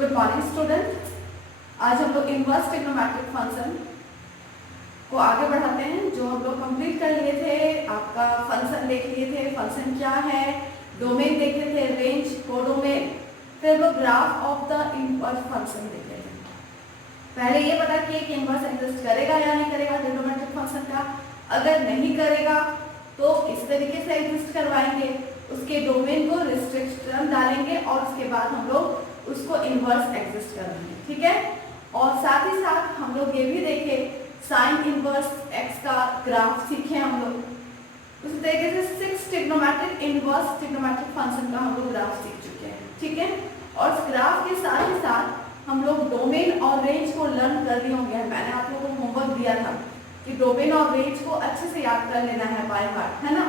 Good morning student. आज हम लोग इनवर्स ट्रिग्नोमेट्रिक फंक्शन को आगे बढ़ाते हैं। जो हम लोग कंप्लीट कर लिए थे, आपका फंक्शन देख लिए थे, फंक्शन क्या है, डोमेन देखे थे, रेंज, कोडोमेन, फिर वो graph of the inverse function देखे थे। पहले ये पता किए कि इनवर्स एग्जिस्ट करेगा या नहीं करेगा ट्रिग्नोमेट्रिक फंक्शन का। अगर नहीं करेगा तो इस तरीके से एग्जिस्ट करवाएंगे, उसके डोमेन को रिस्ट्रिक्शन डालेंगे और उसके बाद हम लोग उसको इनवर्स एग्जिस्ट करेंगे, ठीक है। और साथ ही साथ हम लोग ये भी देखे साइन इनवर्स एक्स का ग्राफ सीखे हम लोग। उसी तरीके से 6 ट्रिग्नोमेट्रिक इनवर्स ट्रिग्नोमेट्रिक फंक्शन का हम लोग ग्राफ सीख चुके हैं, ठीक है। और इस ग्राफ के साथ ही साथ हम लोग डोमेन और रेंज को लर्न कर लिए होंगे। मैंने आप लोगों को होमवर्क दिया था कि डोमेन और रेंज को अच्छे से याद कर लेना है बाय हार्ट, है ना,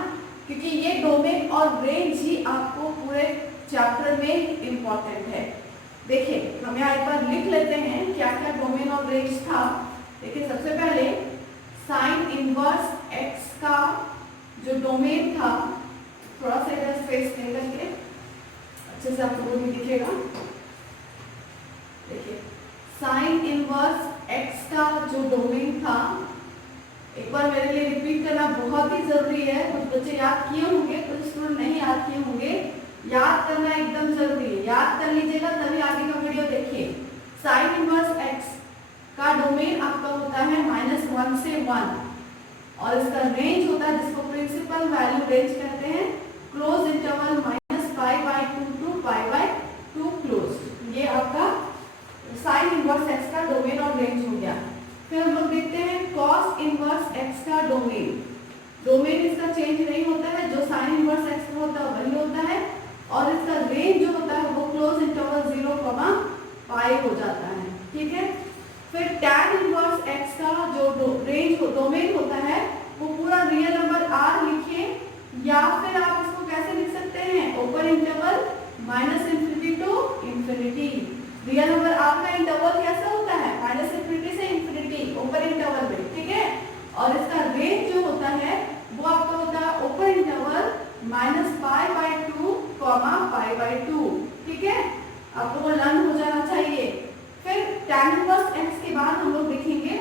क्योंकि ये डोमेन और रेंज ही आपको पूरे चैप्टर में इम्पोर्टेंट है। देखिए हम यहाँ एक बार लिख लेते हैं क्या क्या डोमेन और रेंज था। देखिए सबसे पहले साइन इनवर्स एक्स का जो डोमेन था, थोड़ा सा इधर स्पेस दे करके अच्छे से आपको भी दिखेगा। देखिए साइन इनवर्स एक्स का जो डोमेन था, एक बार मेरे लिए रिपीट करना बहुत ही जरूरी है। कुछ बच्चे याद किए होंगे, कुछ स्टूडेंट नहीं याद किए होंगे। याद करना एकदम जरूरी है, याद कर लीजिएगा तभी आगे का वीडियो देखिए। साइन इनवर्स एक्स का डोमेन आपका होता है -1 से 1 और इसका रेंज होता है जिसको प्रिंसिपल वैल्यू रेंज कहते हैं, क्लोज इंटरवल -π/2 टू π/2 क्लोज। ये आपका साइन इनवर्स एक्स का डोमेन और रेंज हो गया। फिर हम लोग देखते हैं कॉस इनवर्स एक्स का डोमेन। डोमेन इसका चेंज नहीं होता है, जो साइन इनवर्स एक्स का होता है वही होता है और इसका रेंज जो होता है वो क्लोज इंटरवल 0, π हो जाता है, ठीक है। फिर tan इनवर्स x का जो रेंज डोमेन होता है वो पूरा रियल नंबर r लिखिए, या फिर आप इसको कैसे लिख सकते हैं, open interval -∞ to infinity. Real number r का इंटरवल कैसा होता है, -∞ से इंफिनिटी ओपन इंटरवल में, ठीक है। और इसका रेंज जो होता है वो आपका होता है ओपन इंटरवल -π/2, π/2, ठीक है। आप लोगों को लर्न हो जाना चाहिए। फिर tan इनवर्स x के बाद हम लोग देखेंगे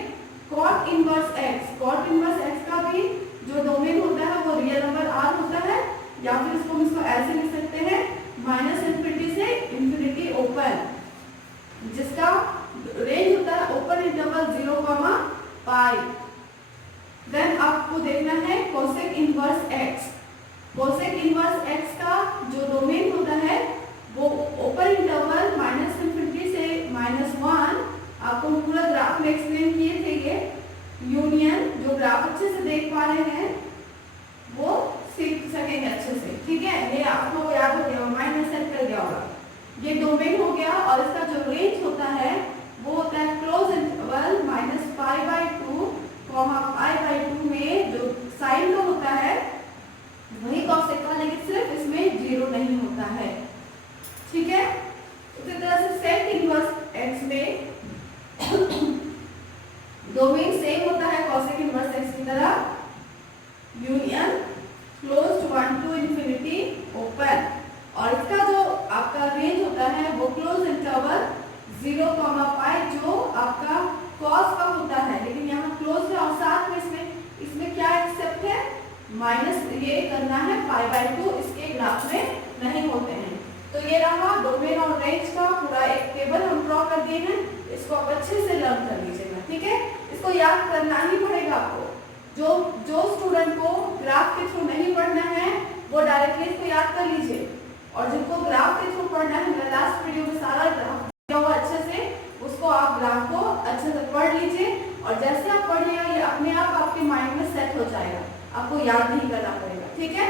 cot inverse x। cot inverse x का भी जो डोमेन होता है वो रियल नंबर r होता है, या फिर इसको ऐसे लिख सकते हैं -∞ से इंफिनिटी ओपन, जिसका रेंज होता है ओपन इंटरवल 0, देन आपको देखना है cosec inverse x। Cosec inverse x का जो डोमेन होता है वो ओपन इंटरवल -∞ से -1। आपको पूरा ग्राफ में एक्सप्लेन किए थे ये यूनियन, जो ग्राफ अच्छे से देख पा रहे हैं वो सीख सकेंगे अच्छे से, ठीक है। ये आपको याद हो गया, माइंड में सेट कर गया होगा। ये डोमेन हो गया और इसका जो रेंज होता है वो होता है क्लोज इंटरवल -π/2, π/2 में जो साइन का होता है वही कॉसेक का, लेकिन सिर्फ इसमें 0 नहीं होता है, ठीक है। उसी तरह से सेक इनवर्स एक्स में डोमेन सेम होता है कॉसेक इनवर्स एक्स की तरह, union closed 1 to infinity open, और इसका जो आपका रेंज होता है वो क्लोज इंटरवल 0, π, जो आपका कॉस का होता है, लेकिन यहाँ क्लोज है और साथ में इसमें क्या एक्सेप्ट है, माइनस ये करना है π/2, इसके ग्राफ में नहीं होते हैं। तो ये रहा डोमेन और रेंज का पूरा एक टेबल हम ड्रॉ कर दिए हैं। इसको आप अच्छे से लर्न कर लीजिएगा, ठीक है। इसको याद करना ही पड़ेगा आपको। जो स्टूडेंट को ग्राफ के थ्रू नहीं पढ़ना है वो डायरेक्टली इसको याद कर लीजिए, और जिनको ग्राफ के थ्रू पढ़ना है, मैं लास्ट वीडियो में सारा ग्राफ दिया हुआ अच्छे से, उसको आप ग्राफ को अच्छे से पढ़ लीजिए, और जैसे आप पढ़िएगा ये अपने आप आपके माइंड में सेट हो जाएगा, आपको याद नहीं करना पड़ेगा, ठीक है।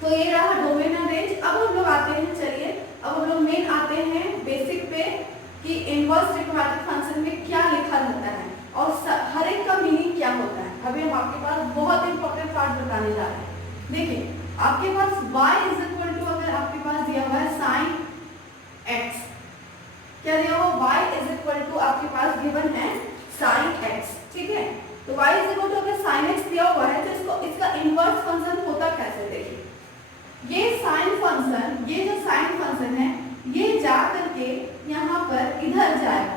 तो ये रहा डोमेन और रेंज। अब हम लोग आते हैं, चलिए अब हम लोग मेन आते हैं बेसिक पे कि इनवर्स ट्रिग्नोमेट्रिक फंक्शन में क्या लिखा रहता है और हर एक का मीनिंग क्या होता है। अभी हम आपके पास बहुत इंपॉर्टेंट पार्ट बताने जा रहे हैं। देखिए आपके पास y अगर आपके पास दिया हुआ है साइन x, क्या दिया हुआ, y आपके पास गिवन है साइन x, ठीक है। तो y अगर साइन x दिया हुआ है तो इसका इनवर्स फंक्शन होता कैसे, देखिए ये साइन फंक्शन, ये जो साइन फंक्शन है ये जा करके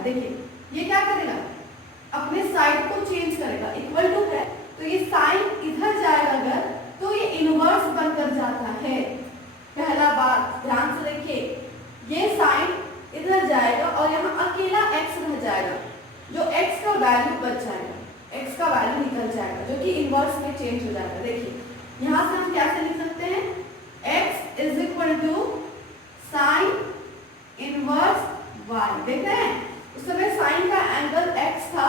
देखिए ये क्या करेगा, अपने साइड को चेंज करेगा, इक्वल टू है तो ये साइन इधर जाएगा अगर तो ये इनवर्स बनकर जाता है। पहला बात ध्यान से देखिए, ये साइन इधर जाएगा और यहाँ अकेला x रह जाएगा, जो x का वैल्यू बच जाएगा, x का वैल्यू निकल जाएगा जो कि इनवर्स में चेंज हो जाएगा। देखिए यहाँ से हम कैसे लिख सकते हैं, x is equal to sine inverse y। देखते हैं उस समय साइन का एंगल x था,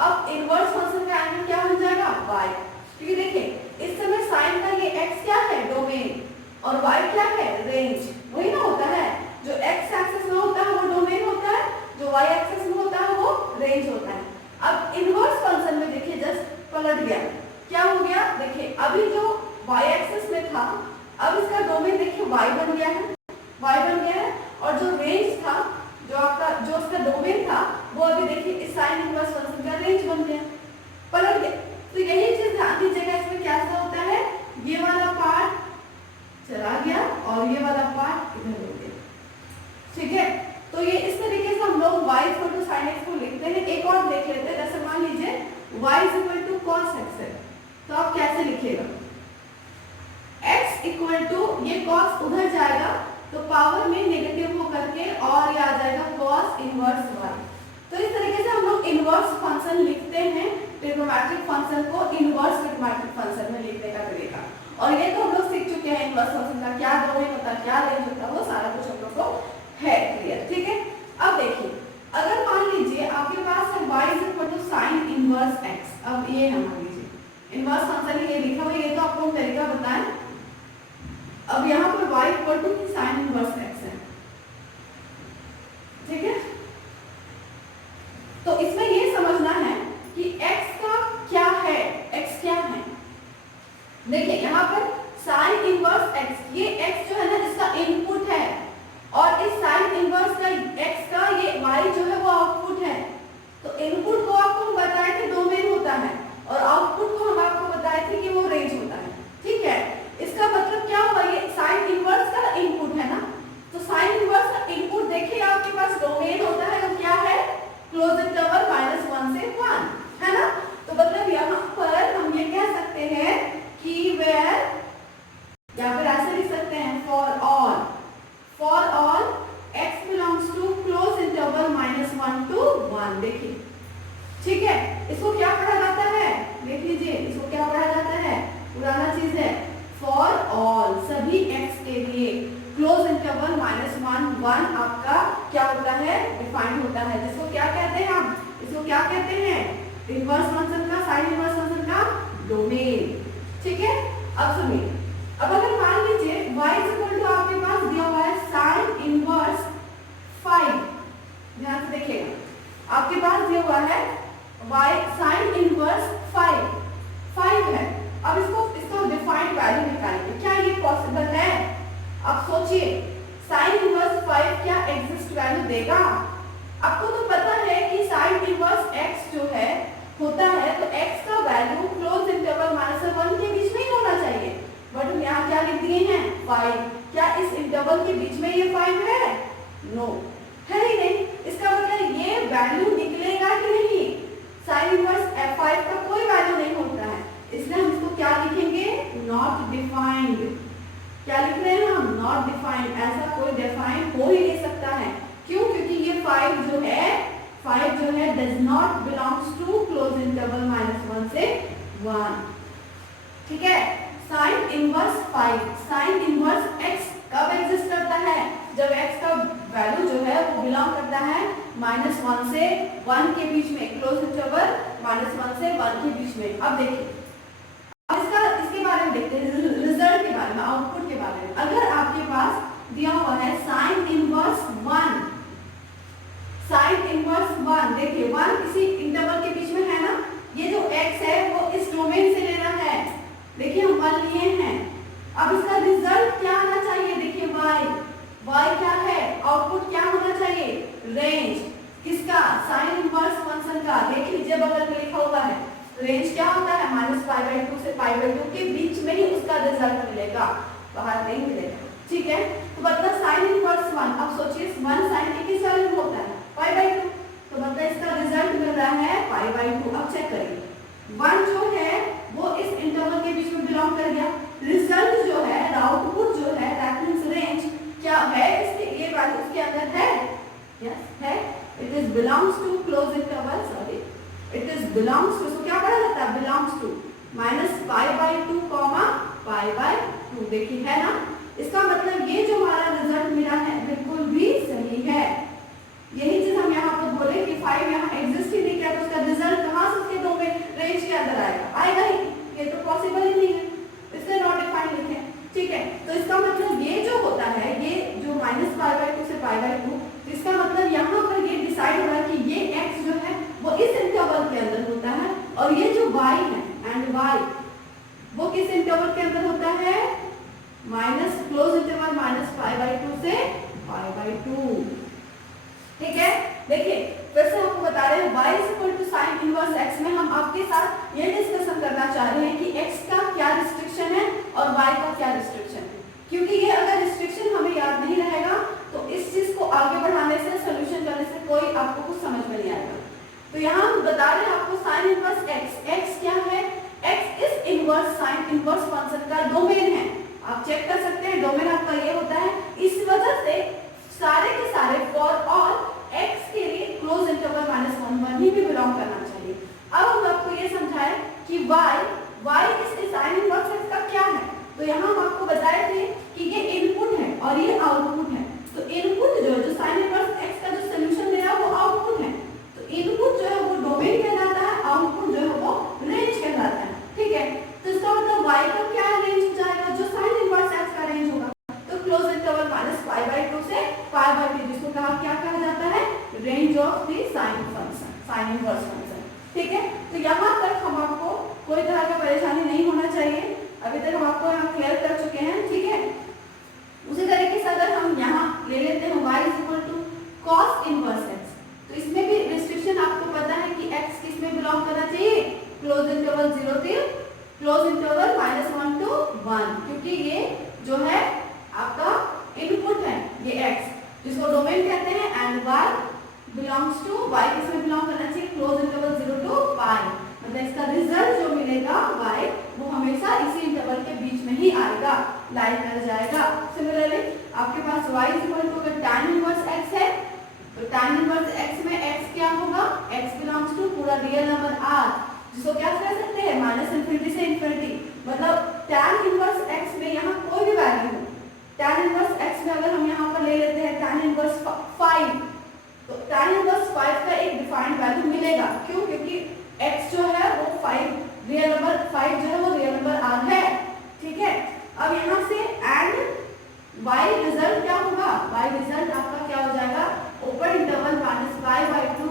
अब इनवर्स फंक्शन का एंगल क्या हो जाएगा y। क्योंकि देखिए इस समय साइन का ये x क्या है, डोमेन, और y क्या है, रेंज। वही ना होता है, जो x एक्सिस में होता है वो डोमेन होता है, जो y एक्सिस में होता है वो रेंज होता है। अब इनवर्स फंक्शन में देखिए जस्ट पलट गया, क्या हो गया, देखिए अभी जो y एक्सिस में था अब इसका डोमेन देखिए y बन गया है, y बन गया है, और जो रेंज था, जो उसका डोमेन था वो अभी देखिए इस साइन इनवर्स फंक्शन का रेंज बन गया, पलट गया। तो यही चीज ध्यान दीजिएगा, इसमें क्या होता है, ये वाला पार्ट चला गया और ये वाला पार्ट इधर हो गया, ठीक है। तो ये इस तरीके से हम लोग y equal to sin x को लिखते हैं। एक और देख लेते हैं, जैसे मान लीजिए y equal to cos x है, तो आप कैसे लिखिएगा, x इक्वल टू ये cos उधर जाएगा तो पावर में नेगेटिव हो करके और ये आ जाएगा cos इनवर्स y। तो इस तरीके से हम लोग इनवर्स फंक्शन लिखते हैं, ट्रिग्नोमेट्रिक फंक्शन को इनवर्स ट्रिग्नोमेट्रिक फंक्शन में लिखने का तरीका। और ये तो हम लोग सीख चुके हैं, इनवर्स फंक्शन का क्या डोमेन होता है, क्या रेंज होता है, वो सारा कुछ हम लोग को है क्लियर, ठीक है। अब देखिए अगर मान लीजिए आपके पास है y is equal to sine inverse x, अब ये ना मान लीजिए इनवर्स फंक्शन ये लिखा हुआ, ये तो आपको हम तरीका बताएं। अब यहाँ पर y equal to sine inverse x है, ठीक है। तो इसमें ये समझना है कि x का क्या है, x क्या है। देखिए यहाँ पर साइन इनवर्स x, ये x जो है ना इसका इनपुट है, और इस साइन इनवर्स का x का ये y जो है वो आउटपुट है। तो इनपुट को आपको हम बताए थे डोमेन होता है, और आउटपुट को हम आपको बताए थे कि वो रेंज होता है, ठीक है। इसका मतलब क्या हुआ, ये साइन इनवर्स का इनपुट है ना, तो साइन इनवर्स का इनपुट देखिए आपके पास डोमेन होता है, वो क्या है, क्लोज इंटरवल -1 से 1, है ना। तो मतलब यहाँ पर हम ये कह सकते हैं कि वेयर, या फिर ऐसे लिख सकते हैं for all x belongs to close interval -1 to 1। देखिए ठीक है, इसको क्या पढ़ा जाता है, देख लीजिए इसको क्या पढ़ा जाता है, पुराना चीज है, फॉर ऑल सभी x के लिए क्लोज इंटरवल -1 आपका क्या होता है, डिफाइंड होता है, जिसको क्या कहते हैं हम, इसको क्या कहते हैं, इनवर्स फंक्शन का, साइन इनवर्स फंक्शन का डोमेन, ठीक है। अब सुनिए, अब अगर मान लीजिए y इक्वल टू आपके पास दिया हुआ है साइन इनवर्स 5, ध्यान से देखिएगा आपके पास दिया हुआ है y साइन इनवर्स 5 है। अब इसको डिफाइंड वैल्यू निकालेंगे, क्या ये पॉसिबल है, अब सोचिए साइन इनवर्स 5 क्या एग्जिस्ट वैल्यू देगा। आपको तो पता है कि साइन इनवर्स x जो है होता है, तो x का वैल्यू क्लोज इंटरवल -1 के बीच में ही होना चाहिए, बट हम यहाँ क्या लिख दिए हैं 5। क्या इस इंटरवल के बीच में ये 5 है, नो है ही नहीं। इसका मतलब ये वैल्यू निकलेगा कि नहीं, साइन इनवर्स 5 का कोई वैल्यू नहीं होता है, इसलिए हम इसको क्या लिखेंगे, नॉट डिफाइंड। क्या लिख रहे हैं हम, नॉट डिफाइंड, ऐसा कोई डिफाइन हो ही नहीं सकता है। क्यों, क्योंकि ये 5 जो है does not belongs to close interval -1 से 1, ठीक है। Sine inverse 5, sine inverse x कब एग्जिस्ट करता है, जब x का वैल्यू जो है वो बिलोंग करता है -1 से 1 के बीच में, क्लोज इंटरवल -1 से 1 के बीच में। अब देखिए इसके बारे में देखते हैं, रिजल्ट के बारे में, आउटपुट के बारे में। अगर आपके पास दिया हुआ है साइन इनवर्स 1, साइन इनवर्स 1, देखिए 1 इसी इंटरवल के बीच में है ना, ये जो x है वो इस डोमेन से लेना है, देखिए हम 1 लिए हैं। अब इसका रिजल्ट क्या आना चाहिए, देखिए y क्या है, आउटपुट क्या होना चाहिए, रेंज किसका, साइन इनवर्स फंक्शन का। देख लीजिए बगल में लिखा हुआ है, रेंज क्या होता है -π/2 से π/2 के बीच में ही उसका रिजल्ट मिलेगा, बाहर नहीं मिलेगा, ठीक है। तो मतलब साइन इनवर्स 1, अब सोचिए 1 साइन के किस वैल्यू में होता है, π/2, तो अब चेक करिए, 1 जो है वो इस इंटरवल के बीच में बिलोंग कर गया। रिजल्ट जो है, आउटपुट जो है, दैट मींस रेंज क्या है, इसके ये वैल्यूज के अंदर है। यस है, it is belongs to close interval, sorry it is belongs to, इसको क्या पढ़ा जाता है, बिलोंग्स टू -π/2 π/2। देखिए है ना, इसका मतलब ये जो हमारा रिजल्ट मिला है बिल्कुल भी सही है। यही चीज हम यहाँ पर बोले कि 5 यहाँ एग्जिस्ट ही नहीं किया, तो उसका रिजल्ट कहाँ से उसके डोमेन रेंज के अंदर आएगा ही, ये तो पॉसिबल ही नहीं है, इसलिए नॉट डिफाइंड लिखे। ठीक है, तो इसका मतलब ये जो होता है, ये जो -π/2 से π/2, इसका मतलब यहाँ पर ये डिसाइड हो रहा है कि ये x जो है वो इस इंटरवल के अंदर होता है, और ये जो y है एंड y वो किस इंटरवल के अंदर होता है, क्लोज इंटरवल -π/2 से π/2। ठीक है, देखिए फिर से आपको बता रहे हैं y sin इनवर्स x में हम आपके साथ ये डिस्कशन करना चाह रहे हैं कि x का क्या रिस्ट्रिक्शन है और y का क्या रिस्ट्रिक्शन है, क्योंकि ये अगर रिस्ट्रिक्शन हमें याद नहीं रहेगा तो इस चीज को आगे बढ़ाने से, सोल्यूशन करने से कोई आपको कुछ समझ में नहीं आएगा। तो यहाँ हम बता रहे हैं आपको sin इनवर्स x क्या है, x इस इनवर्स sin इनवर्स फंक्शन का डोमेन है। आप चेक कर सकते हैं, डोमेन आपका ये होता है, इस वजह से सारे के सारे फॉर ऑल x के लिए क्लोज इंटरवल -1 ही भी बिलोंग करना चाहिए। अब हम आपको ये समझाएं कि y इस sin इनवर्स x का क्या है। तो यहाँ हम आपको बताए थे कि ये इनपुट है और ये आउटपुट है। तो इनपुट जो sin इनवर्स x का जो सोल्यूशन दे रहा है वो आउटपुट है, तो इनपुट जो है वो डोमेन कहलाता है, आउटपुट जो है वो रेंज कहलाता है। ठीक है, तो इसका मतलब y का क्या रेंज हो जाएगा, जो sin इनवर्स x का रेंज होगा, तो क्लोज इंटरवल -π/2 से π/2, जिसको क्या कहा जाता है, range of the sine function, sine inverse function. ठीक है, तो यहाँ तक हम आपको कोई तरह का परेशानी नहीं होना चाहिए, अभी तक हम आपको यहाँ क्लियर कर चुके हैं। ठीक है, उसी तरीके से अगर हम यहाँ ले लेते हैं y cos इनवर्स x, तो इसमें भी रिस्ट्रिक्शन आपको पता है कि x किस में बिलोंग करना चाहिए, क्लोज इंटरवल 0 से क्लोज इंटरवल -1 to 1, क्योंकि ये जो है आपका इनपुट है, ये x जिसको डोमेन कहते हैं, and y belongs to, y किस में बिलोंग करना चाहिए, क्लोज इंटरवल 0 to π, मतलब इसका रिजल्ट जो मिलेगा y वो हमेशा इसी इंटरवल के बीच में ही आएगा, लाई कर जाएगा। सिमिलरली आपके पास y अगर tan इनवर्स x है, तो tan इनवर्स x में x क्या होगा, x बिलोंग्स टू पूरा रियल नंबर r, जिसको क्या कह सकते हैं, -∞ से ∞, मतलब tan इनवर्स x में यहाँ कोई भी वैल्यू हो, tan इनवर्स x में अगर हम यहाँ पर ले लेते हैं tan इनवर्स 5, तो tan इनवर्स 5 का एक डिफाइंड वैल्यू मिलेगा। क्यों, क्योंकि x जो है वो 5 रियल नंबर, 5 जो है वो रियल नंबर r है। ठीक है, अब यहाँ से एंड y रिजल्ट क्या होगा, y रिजल्ट आपका क्या हो जाएगा, ओपन इंटरवल -π/2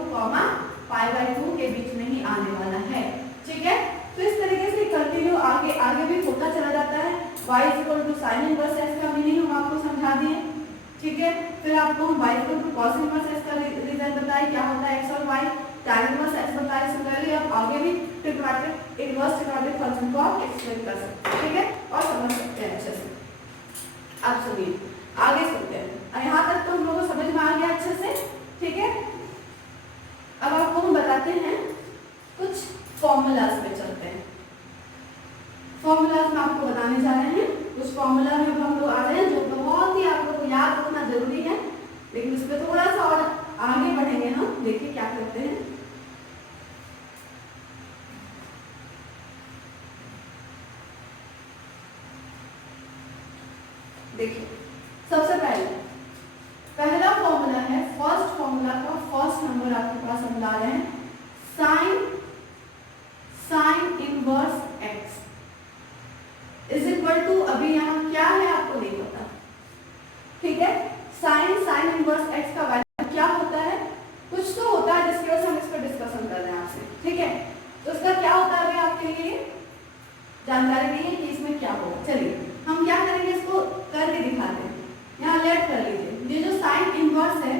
π/2 के बीच में ही आने वाला है। ठीक है, तो इस तरीके से कंटिन्यू आगे भी होता चला जाता है। y sin इनवर्स x का मीनिंग हम आपको समझा दिए। ठीक है, फिर आपको y cos इनवर्स x का रीजन बताए क्या होता है x और y, tan इनवर्स x बताए। सिमिलरली आप आगे भी ट्रिग्नोमेट्रिक इनवर्स ट्रिग्नोमेट्रिक फंक्शन को आप एक्सप्लेन कर सकते हैं। ठीक है, और समझ सकते हैं अच्छे से। आप सुनिए, आगे सुनते हैं, यहाँ तक तो हम लोगों को समझ में आ गया अच्छे से। ठीक है, अब आपको हम बताते हैं कुछ फॉर्मूलाज पे चलते हैं। फॉर्मूलाज में आपको बताने जा रहे हैं, कुछ फॉर्मूला में हम लोग आ रहे हैं जो बहुत ही आप लोग को याद रखना जरूरी है, लेकिन उस पर थोड़ा सा और आगे बढ़ेंगे हम। देखिए क्या करते हैं, देखिए सबसे पहला फॉर्मूला है, फर्स्ट फॉर्मूला का फर्स्ट नंबर आपके पास हम ला रहे हैं, sine inverse x is equal to, अभी यहाँ क्या है आपको नहीं पता। ठीक है, साइन इनवर्स x का वैल्यू क्या होता है, कुछ तो होता है जिसकी वजह से हम इस पर डिस्कशन कर रहे हैं आपसे। ठीक है, तो इसका क्या होता है अभी आपके लिए जानकारी नहीं है कि इसमें क्या होगा। चलिए हम क्या करेंगे, इसको करके दिखाते हैं। यहाँ लेट कर लीजिए, ये जो साइन इनवर्स है,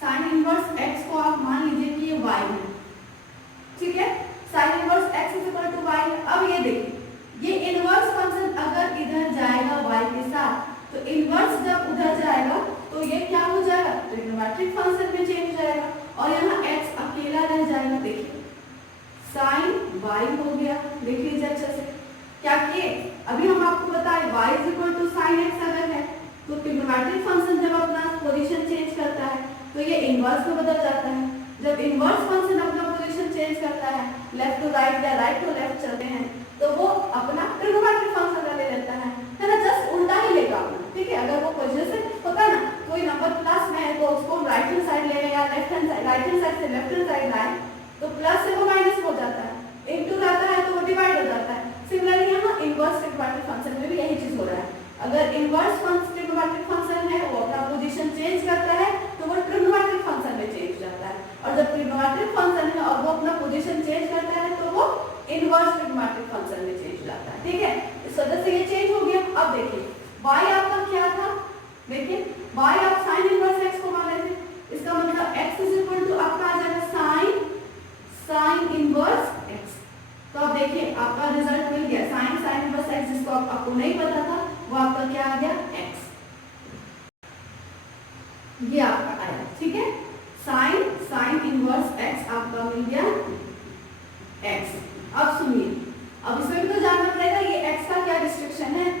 साइन इनवर्स x को आप मान लीजिए कि ये y है। ठीक है, sine inverse x is equal to y है। अब ये देखिए, ये इनवर्स फंक्शन अगर इधर जाएगा y के साथ, तो इनवर्स जब उधर जाएगा तो ये क्या हो जाएगा, ट्रिग्नोमेट्रिक फंक्शन में चेंज हो जाएगा, और यहाँ x अकेला रह जाएगा। देखिए साइन y हो गया। देख लीजिए अच्छे से क्या किए, अभी हम आपको बताए y is equal to sine x अगर है तो ट्रिग्नोमेट्रिक फंक्शन जब अपना पोजीशन चेंज करता है तो ये इनवर्स में बदल जाता है। जब इनवर्स फंक्शन अपना पोजीशन चेंज करता है, लेफ्ट टू राइट या राइट टू लेफ्ट चलते हैं, तो वो अपना ट्रिग्नोमेट्रिक फंक्शन का ले लेता है ना, जस्ट उल्टा ही लेगा अपना। ठीक है, अगर वो पोजीशन होता है ना, कोई नंबर प्लस में है तो उसको राइट हैंड साइड ले या left hand side, right hand side से लेफ्ट हैंड साइड लाए तो प्लस से वो माइनस हो जाता है, इनटू रहता है तो वो डिवाइड हो जाता है। सिमिलरली यहाँ इनवर्स ट्रिग्नोमेट्रिक फंक्शन में भी यही चीज हो रहा है। अगर इनवर्स ट्रिग्नोमेट्रिक फंक्शन है वो अपना पोजीशन चेंज करता है तो वो ट्रिग्नोमेट्रिक फंक्शन में चेंज हो जाता है, और जब ट्रिग्नोमेट्रिक फंक्शन है और वो अपना पोजीशन चेंज करता है तो वो इनवर्स ट्रिग्नोमेट्रिक फंक्शन में चेंज हो जाता है। ठीक है, इस वजह से ये चेंज हो गया। अब देखिए y आपका क्या था, देखिए y आप sin इनवर्स x को मान लेते, इसका मतलब x इज इक्वल टू आपका आ जाएगा sin इनवर्स x। तो अब देखिए आपका रिजल्ट मिल गया sin इनवर्स x, जिसको आपको नहीं पता था वो आपका क्या आ गया x, ये आपका आया। ठीक है, sin इनवर्स x आपका मिल गया x। अब सुनिए, अब इसमें भी तो जानना पड़ेगा ये x का क्या रिस्ट्रिक्शन है।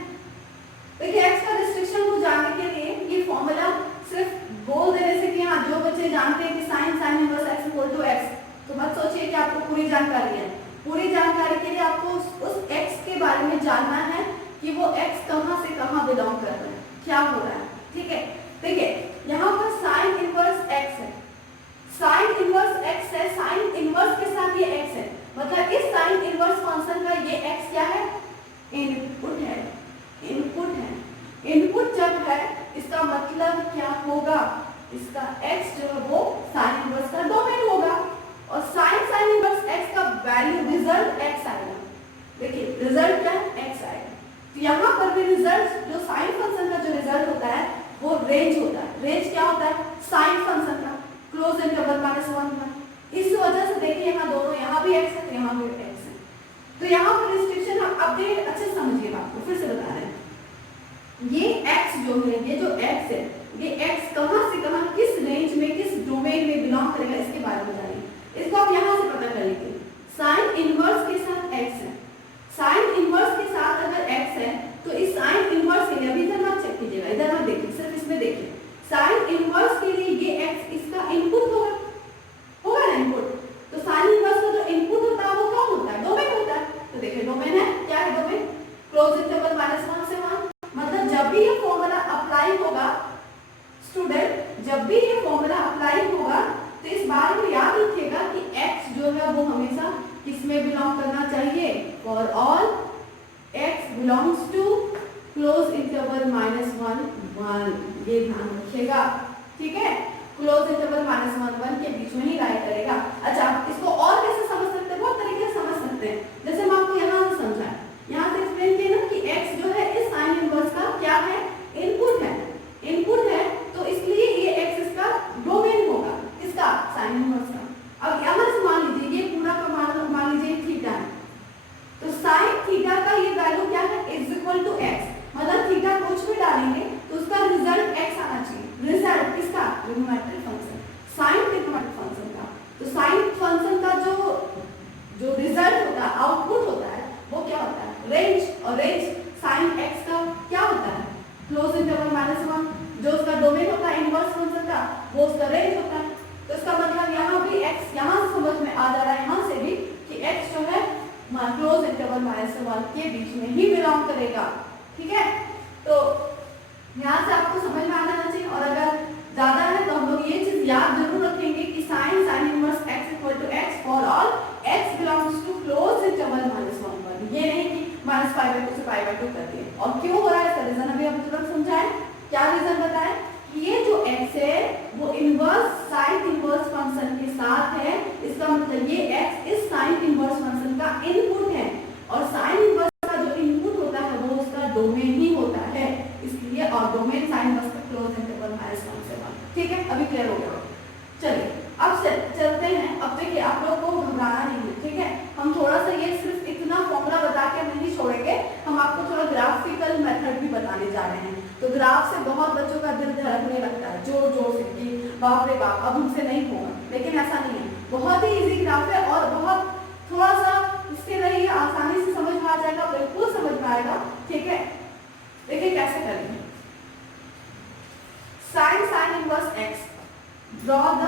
देखिए x का रिस्ट्रिक्शन को जानने के लिए ये फॉर्मूला सिर्फ बोल देने से कि हाँ जो बच्चे जानते हैं कि sin inverse x equal to x, तो मत सोचिए कि आपको पूरी जानकारी है। पूरी जानकारी के लिए आपको उस x के बारे में जानना है कि वो x कहाँ से कहाँ बिलोंग कर रहा है, क्या हो रहा है। ठीक है, देखिए यहाँ पर sin इनवर्स x है, sin इनवर्स x है, sin इनवर्स के साथ ये x है, मतलब इस sin इनवर्स फंक्शन का ये x क्या है, इनपुट है। इनपुट है, इनपुट जब है इसका मतलब क्या होगा, इसका x जो है वो sin इनवर्स का डोमेन होगा, और sin इनवर्स x का वैल्यू रिजल्ट x आएगा। देखिए रिजल्ट क्या है, x आएगा। तो यहाँ पर भी रिजल्ट जो साइन फंक्शन का जो रिजल्ट होता है वो रेंज होता है। रेंज क्या होता है, साइन फंक्शन का क्लोज इंटरवल -1। इस वजह से देखिए यहाँ दोनों, यहाँ भी x है तो यहाँ भी x है। तो यहाँ पर रिस्ट्रिक्शन हम अपडेट अच्छे से समझिएगा, आपको फिर से बता रहे हैं। ये x जो है, ये जो x है, ये x कहाँ से कहाँ किस रेंज में किस डोमेन में बिलोंग करेगा इसके बारे में जानिए। इसको आप यहाँ से पता कर लीजिए। साइन इनवर्स के साथ x है, साइन इनवर्स के साथ अगर x है तो इस साइन इनवर्स के लिए, अभी इधर मत चेक कीजिएगा, इधर मत देखिए, सिर्फ इसमें देखिए। साइन इनवर्स के लिए ये x इसका इनपुट होगा, होगा ना इनपुट। तो साइन इनवर्स का जो इनपुट होता है वो कौन होता है, डोमेन होता है। तो देखिए डोमेन है, क्या है डोमेन, क्लोज इंटरवल -1 से 1। मतलब जब भी ये फॉर्मूला अप्लाई होगा स्टूडेंट, जब भी ये फॉर्मूला अप्लाई होगा तो इस बारे में याद रखिएगा कि x जो है वो हमेशा किसमें बिलोंग करना चाहिए, for all x belongs to close interval -1 1, ये ध्यान रखिएगा। ठीक है, क्लोज इंटरवल -1 1 के बीच में ही लाई करेगा। अच्छा, इसको और कैसे समझ सकते हैं, बहुत तरीके से समझ सकते हैं। जैसे हम आपको यहाँ से समझाएं, यहाँ से एक्सप्लेन किया ना कि x जो है इस साइन इनवर्स का क्या है, इनपुट है। इनपुट है तो इसलिए ये x इसका डोमेन होगा, किसका, साइन इनवर्स का। अब यहाँ से मान लीजिए ये पूरा का मान लीजिए थीटा है, तो साइन थीटा का ये वैल्यू क्या है, इज इक्वल टू x। मतलब थीटा कुछ भी डालेंगे तो उसका रिजल्ट x आना चाहिए। रिजल्ट किसका, trigonometric function, sine trigonometric function का। तो साइन फंक्शन का जो रिजल्ट होता है, आउटपुट होता है, वो क्या होता है, रेंज। और रेंज साइन x का क्या होता है, क्लोज इंटरवल -1। जो उसका डोमेन होता है इनवर्स फंक्शन का, वो उसका रेंज होता है। तो इसका मतलब यहाँ भी x, यहाँ से समझ में आ जा रहा है यहाँ से भी कि x जो है क्लोज इंटरवल -1 के बीच में ही बिलोंग करेगा। ठीक है, तो यहाँ से आपको समझ में आ जाना चाहिए। और अगर ज्यादा है तो हम लोग ये चीज याद जरूर रखेंगे कि sine inverse x equal to x for all x belongs to close interval -1 1। ये नहीं कि -π/2 से π/2 कर दिए। और क्यों हो रहा है इसका रीजन अभी हम तुरंत समझाएं। क्या रीजन बताएं कि ये जो x है वो इनवर्स साइन इनवर्स फंक्शन के साथ है। इसका मतलब ये x इस साइन इनवर्स फंक्शन का इनपुट है, और साइन इनवर्स का जो इनपुट होता है वो उसका डोमेन ही होता है, इसलिए। और डोमेन साइन इनवर्स का क्लोज इंटरवल -1 से 1। ठीक है, अभी क्लियर हो गया। चलिए अब चलते हैं। अब देखिए आप लोग को घबराना नहीं है, ठीक है। हम थोड़ा सा ये सिर्फ इतना फॉर्मूला बता के नहीं छोड़ेंगे, हम आपको थोड़ा ग्राफिकल मेथड भी बताने जा रहे हैं। तो ग्राफ से बहुत बच्चों का दिल धड़कने लगता है जोर जोर से कि बाप रे बाप अब हमसे नहीं होगा, लेकिन ऐसा नहीं है। बहुत ही इजी ग्राफ है और बहुत थोड़ा सा से रहिए, आसानी से समझ में आ जाएगा, बिल्कुल समझ में आएगा। ठीक है, देखिए कैसे करेंगे। Sign inverse x draw the,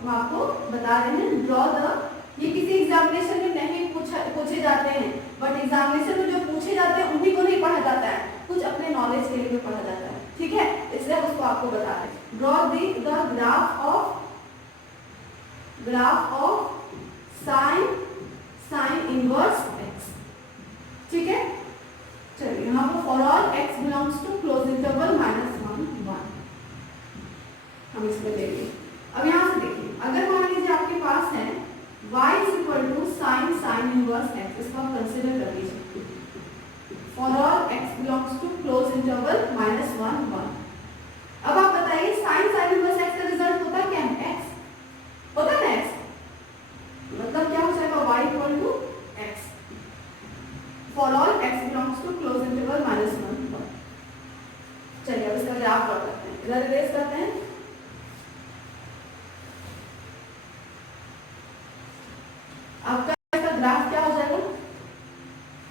हम आपको बता रहे हैं ड्रॉ द, ये किसी एग्जामिनेशन में नहीं पूछे जाते हैं, बट एग्जामिनेशन में जो पूछे जाते हैं उन्हीं को नहीं पढ़ा जाता है, कुछ अपने नॉलेज के लिए भी पढ़ा जाता है। ठीक है, इसलिए उसको आपको बता रहे हैं। Draw the graph of sine inverse x. ठीक है, चलिए यहाँ पर for all x belongs to close interval -1 1 हम इसमें देखेंगे। अब यहाँ से देखिए, अगर मान लीजिए आपके पास है y is equal to sine inverse x, इसको आप कंसिडर कर लीजिए for all x belongs to close interval -1 1। अब आप बताइए साइन इनवर्स x का रिजल्ट होता क्या है? x होता है ना, x मतलब क्या हो जाएगा y equal to x for all x belongs to close interval -1 1। चलिए अब इसका ग्राफ ड्रॉ करते हैं, इधर इरेज करते हैं। आपका इसका ग्राफ क्या हो जाएगा?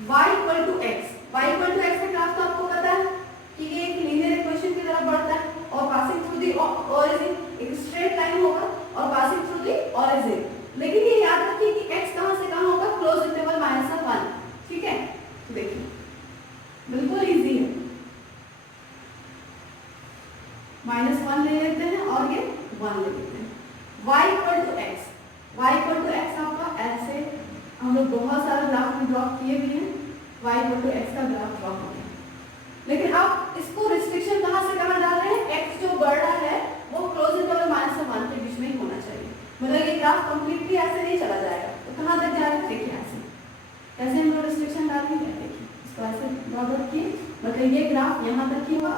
y इक्वल टू x का ग्राफ तो आपको पता है कि ये एक लीनियर इक्वेशन की तरफ बढ़ता है और पासिंग थ्रू दी ओरिजिन, एक स्ट्रेट लाइन होगा और पासिंग थ्रू दी ओरिजिन। लेकिन ये याद रखिए कि x कहां से कहां होगा? Close interval -1। ठीक है, देखिए बिल्कुल इजी है, -1 ले लेते हैं और ये 1 ले लेते हैं। y इक्वल टू x आपका ऐसे हम लोग बहुत सारा ग्राफ में ड्रॉ किए भी हैं, y इक्वल टू x का ग्राफ ड्रॉ हो गया। लेकिन आप इसको रिस्ट्रिक्शन कहां से कहां डाल रहे हैं? x जो बढ़ रहा है वो क्लोज इंटरवल -1 के बीच में ही होना चाहिए, मतलब ये ग्राफ कंप्लीटली ऐसे नहीं चला जाएगा। तो कहां तक जा रहा है? देखिए ऐसे कैसे हम लोग रिस्ट्रिक्शन डालेंगे, देखिए इसको ऐसे ड्रॉ किए, मतलब ये ग्राफ यहाँ तक ही हुआ।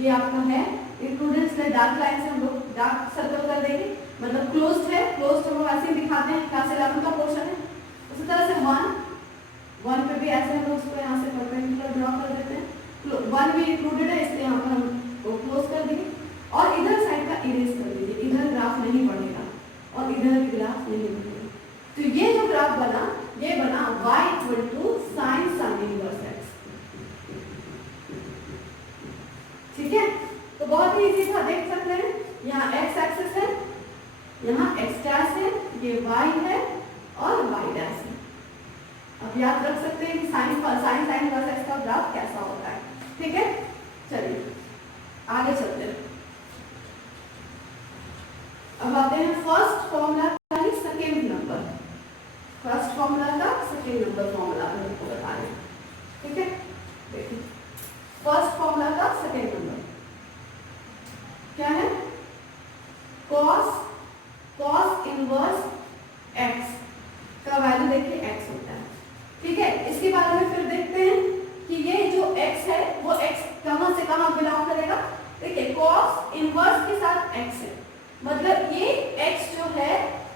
ये आपका है इंक्लूडेड, इसलिए डार्क लाइन से हम लोग डार्क सर्कल कर देंगे, मतलब क्लोज्ड है, क्लोज्ड हम लोग ऐसे ही दिखाते हैं, यहाँ से 11 का पोर्शन है। उसी तरह से 1 पे भी ऐसे हम लोग उसको यहाँ से परपेंडिकुलर ड्रॉ कर देते हैं, 1 भी इंक्लूडेड है इसलिए यहाँ पर हम वो क्लोज कर देंगे और इधर साइड का इरेज कर दीजिए, इधर ग्राफ नहीं बढ़ेगा और इधर भी ग्राफ नहीं बढ़ेगा। तो ये जो ग्राफ बना, ये बना y equal to sine inverse x। ठीक है, तो बहुत ही इजी था, देख सकते हैं यहाँ x एक्सिस है, यहाँ x डैश है, ये y है और y डैश है। अब याद रख सकते हैं कि साइन इनवर्स x का ग्राफ कैसा होता है। ठीक है, चलिए आगे चलते हैं। अब आते हैं फर्स्ट फॉर्मूला का ही सेकेंड नंबर, फर्स्ट फॉर्मूला का सेकेंड नंबर फॉर्मूला आपको बता रहे हैं। ठीक है, देखिए फर्स्ट फॉर्मूला का सेकेंड नंबर क्या है? cos इनवर्स x का वैल्यू देखिए x होता है। ठीक है, इसके बारे में फिर देखते हैं कि ये जो x है वो x कहां से कहां बिलोंग करेगा। देखिए cos इनवर्स के साथ x है, मतलब ये x जो है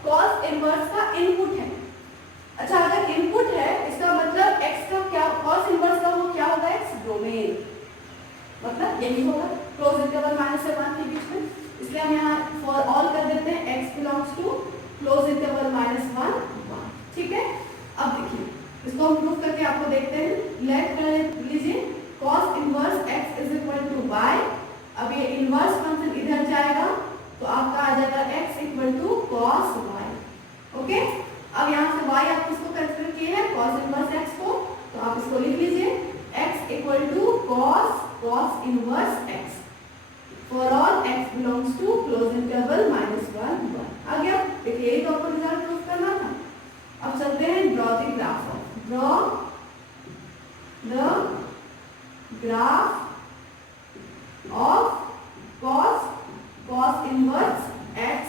cos इनवर्स का इनपुट है। अच्छा, अगर इनपुट है इसका मतलब x का क्या, cos इनवर्स का वो क्या होगा? x डोमेन, मतलब यही होगा क्लोज इंटरवल -1 के बीच में, इसलिए हम यहाँ फॉर ऑल कर देते हैं x belongs to close interval -1 1। ठीक है, अब देखिए इसको हम प्रूफ करके आपको देखते हैं। लेट कर लीजिए cos inverse x is equal to y। अब ये इनवर्स फंक्शन इधर जाएगा तो आपका आ जाएगा x equal to cos y। Okay, अब यहाँ से y आप इसको कंसीडर किए हैं cos इनवर्स x को, तो आप इसको लिख लीजिए x equal to cos inverse x for all x belongs to close interval -1 1। आ गया, देखिए यही तो आपको रिजल्ट प्रूफ करना था। अब चलते हैं draw the graph of, draw the graph of cos inverse x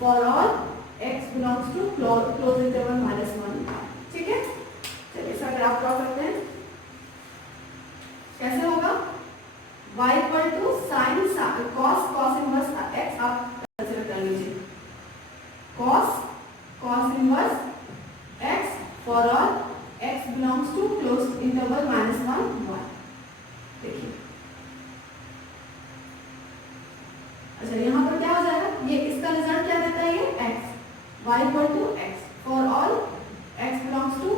for all x belongs to close interval -1 1। ठीक है, चलिए इसका ग्राफ ड्रॉ करते हैं। कैसे होगा? y equal to sine cos inverse x आप कंसीडर कर लीजिए, cos inverse x for all x belongs to close interval -1 1। देखिए अच्छा, यहाँ पर क्या हो जाएगा? ये इसका रिजल्ट क्या देता है? ये x y equal to x for all x belongs to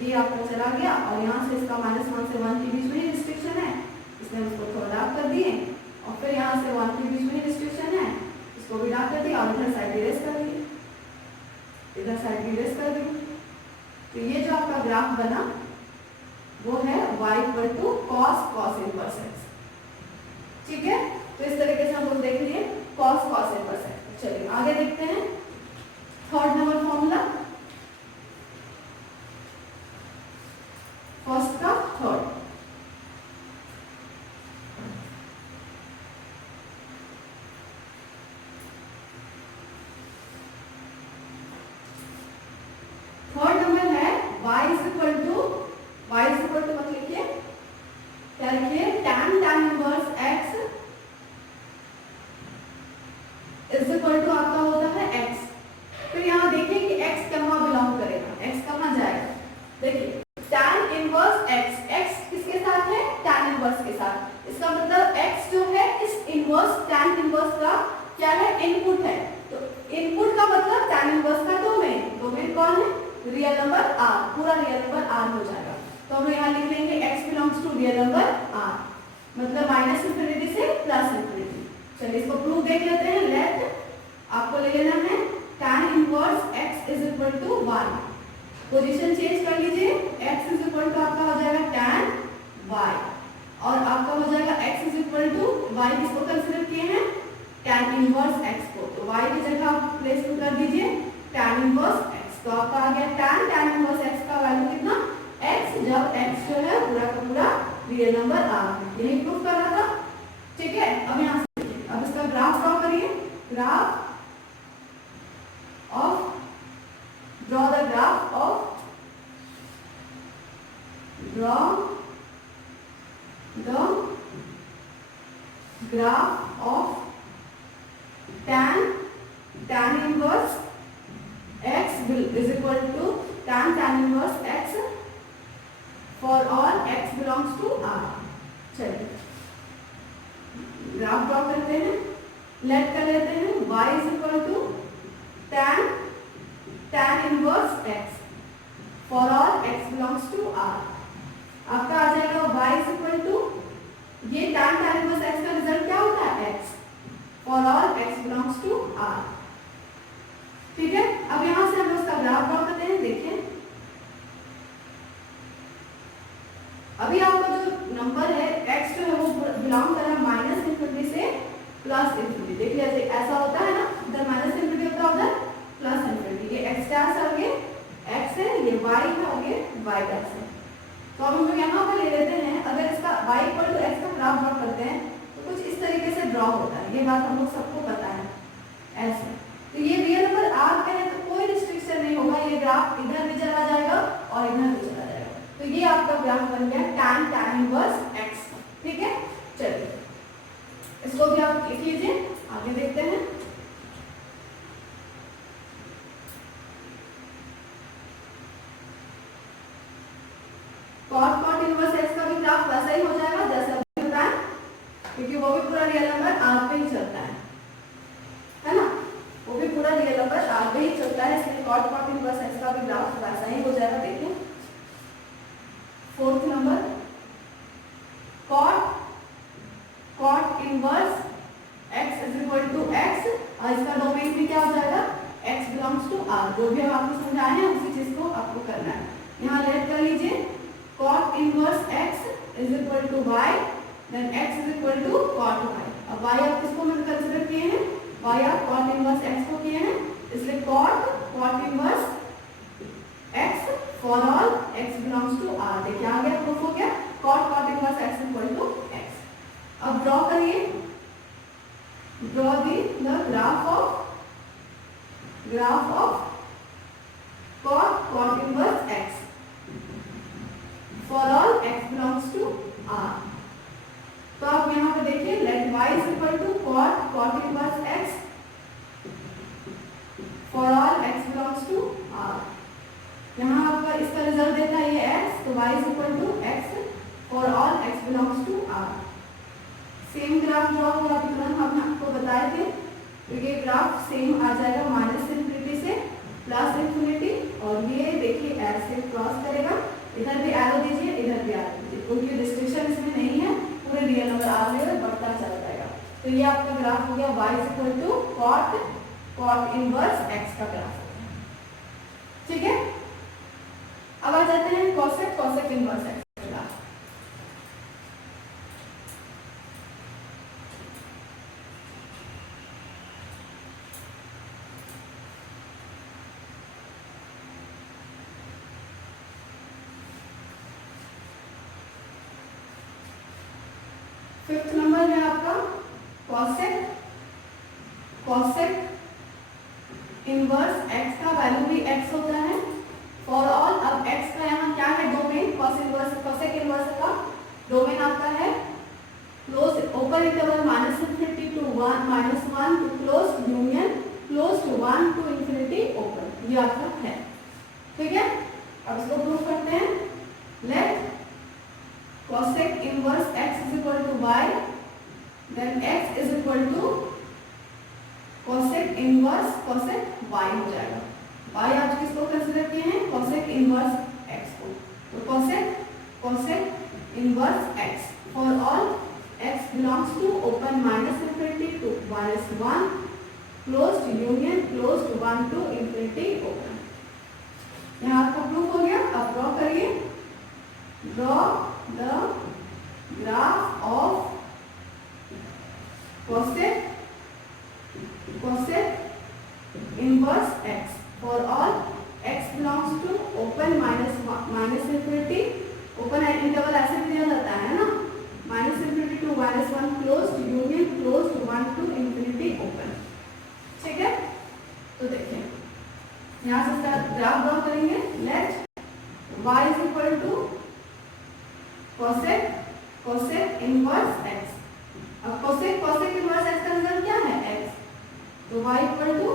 ये आपका चला गया और यहाँ से इसका -1 से 1 के बीच में ही रिस्ट्रिक्शन है, इसने उसको थोड़ा डार्क कर दिए और फिर यहाँ से 1 के बीच में ही रिस्ट्रिक्शन है, इसको भी डार्क कर दिया और इधर साइड इरेज कर दिए, इधर साइड इरेज कर दिए। तो ये जो आपका ग्राफ बना वो है y = cos इनवर्स x। ठीक है, तो इस तरीके से हम लोग देख लिए cos इनवर्स x। चलिए आगे देखते हैं थर्ड नंबर फॉर्मूला, फर्स्ट का थर्ड। थर्ड नंबर है y मत लिखिए, क्या लिखिए, tan inverse x is equal to आपका होता है x। फिर यहाँ देखिए कि x कहाँ बिलोंग करेगा, x कहाँ जाएगा। देखिए tan इनवर्स x किसके साथ है, tan इनवर्स के साथ। इसका मतलब x जो है इस इनवर्स tan इनवर्स का क्या है, इनपुट है। तो इनपुट का मतलब tan इनवर्स का डोमेन कौन है, रियल नंबर r, पूरा रियल नंबर r हो जाएगा। तो हम यहाँ लिख लेंगे x belongs to real number r, मतलब -∞ से +∞। चलिए इसको प्रूफ देख लेते हैं। लेट आपको ले लेना है tan inverse x is equal to 1, position change कर लीजिए, x इज इक्वल टू आपका हो जाएगा tan y और आपका हो जाएगा x is equal to y किसको कंसीडर किए हैं, tan इनवर्स x को। तो y की जगह आप प्लेस कर दीजिए tan इनवर्स x, तो आपका आ गया tan इनवर्स x का वैल्यू कितना, x, जब x जो है पूरा का पूरा रियल नंबर r। यही प्रूफ कर रहा था। ठीक है, अब यहाँ से अब इसका ग्राफ ड्रॉ करिए, graph of, draw the graph of, draw the graph of tan inverse x is equal to tan inverse x for all x belongs to r। चलिए ग्राफ ड्रॉ करते हैं, लेट कर लेते हैं y is equal to tan inverse x for all x belongs to r। आपका आ जाएगा y is equal to, ये tan इनवर्स x का रिजल्ट क्या होता है, x for all x belongs to r। ठीक है, अब यहां से हम उसका ग्राफ ड्रॉ करते हैं। देखिए अभी आपका जो नंबर है x जो है वो बिलोंग कर रहा है -∞ से +∞। देखिए ऐसा होता है ना, इधर -∞ होता है, उधर +∞। ये x डैश आगे x है, ये y है आगे y डैश है। तो अब हम लोग यहाँ पर ले लेते हैं, अगर इसका y = x का ग्राफ ड्रॉ करते हैं तो कुछ इस तरीके से ड्रॉ होता है, ये बात हम लोग सबको पता है। ऐसे तो ये रियल नंबर r का है तो कोई रिस्ट्रिक्शन नहीं होगा, ये ग्राफ इधर भी चला जाएगा और इधर भी चला जाएगा। तो ये आपका ग्राफ बन गया tan इनवर्स x। ठीक है, चलिए इसको भी आप लिख लीजिए, आगे देखते हैं। cot इनवर्स x का भी ग्राफ वैसा ही हो जाएगा जैसे अभी बताया, क्योंकि वो भी पूरा रियल नंबर r पे ही चलता है ना, वो भी पूरा रियल नंबर r पे ही चलता है, इसलिए cot इनवर्स x का भी ग्राफ वैसा ही हो जाएगा। देखिए fourth number, cot inverse x is equal to x और इसका डोमेन भी क्या हो जाएगा, x बिलोंग्स टू r। जो भी हम आपको समझाए हैं उसी चीज को आपको करना है। यहाँ लेट कर लीजिए cot inverse x is equal to y, then x is equal to cot y। अब y आप किसको कंसीडर किए हैं, y आप cot इनवर्स x को किए हैं, इसलिए cot inverse x for all x belongs to r। देखिए आ गया, प्रूफ हो गया, cot inverse x equal to x। अब ड्रॉ करिए, draw the graph of cot inverse x for all x belongs to r। तो आप यहाँ पे देखिए let y is equal to cot inverse x for all x belongs to r। यहाँ आपका इसका रिजल्ट देता है ये x, तो y is equal to x for all x belongs to r। Same graph draw हुआ तुरंत हम आपको बताए थे, तो ये ग्राफ सेम आ जाएगा -∞ से प्लस इंफिनिटी, और ये देखिए ऐसे क्रॉस करेगा, इधर भी एरो दीजिए, इधर भी एरो दीजिए, क्योंकि रिस्ट्रिक्शन इसमें नहीं है, पूरे रियल नंबर आ रहे हैं, बढ़ता चला जाएगा। तो ये आपका ग्राफ हो गया y equal to cot inverse x का ग्राफ हो गया। ठीक है, अब आ जाते हैं कोसेक इनवर्स x का ग्राफ। फिफ्थ नंबर है आपका कोसेक इनवर्स x का वैल्यू भी x होता है फॉर ऑल। अब x का यहाँ क्या है डोमेन, कोसेक इनवर्स का डोमेन आपका है close open interval -∞ to 1 to close union close to 1 to infinity open, ये आपका है। ठीक है, अब इसको प्रूव करते हैं। Let cosec inverse x is equal to y, then x is equal to cosec inverse cosec y हो जाएगा। y आप किसको कंसीडर किए हैं, कोसेक इनवर्स x को, तो cosec inverse x for all x belongs to open -∞ to 1 closed union closed 1 to infinity open। यहाँ आपका प्रूफ हो गया। अब ड्रॉ करिए, draw the graph of cosec inverse x for all x belongs to open -∞, open interval ऐसे भी दिया जाता है ना, -∞ to -1 closed union closed 1 to infinity open. ठीक है, तो देखिए यहाँ से इसका ग्राफ ड्रॉ करेंगे। Let y is equal to cosec inverse x। अब कोसेक इनवर्स x का रिजल्ट क्या है, x, तो y equal to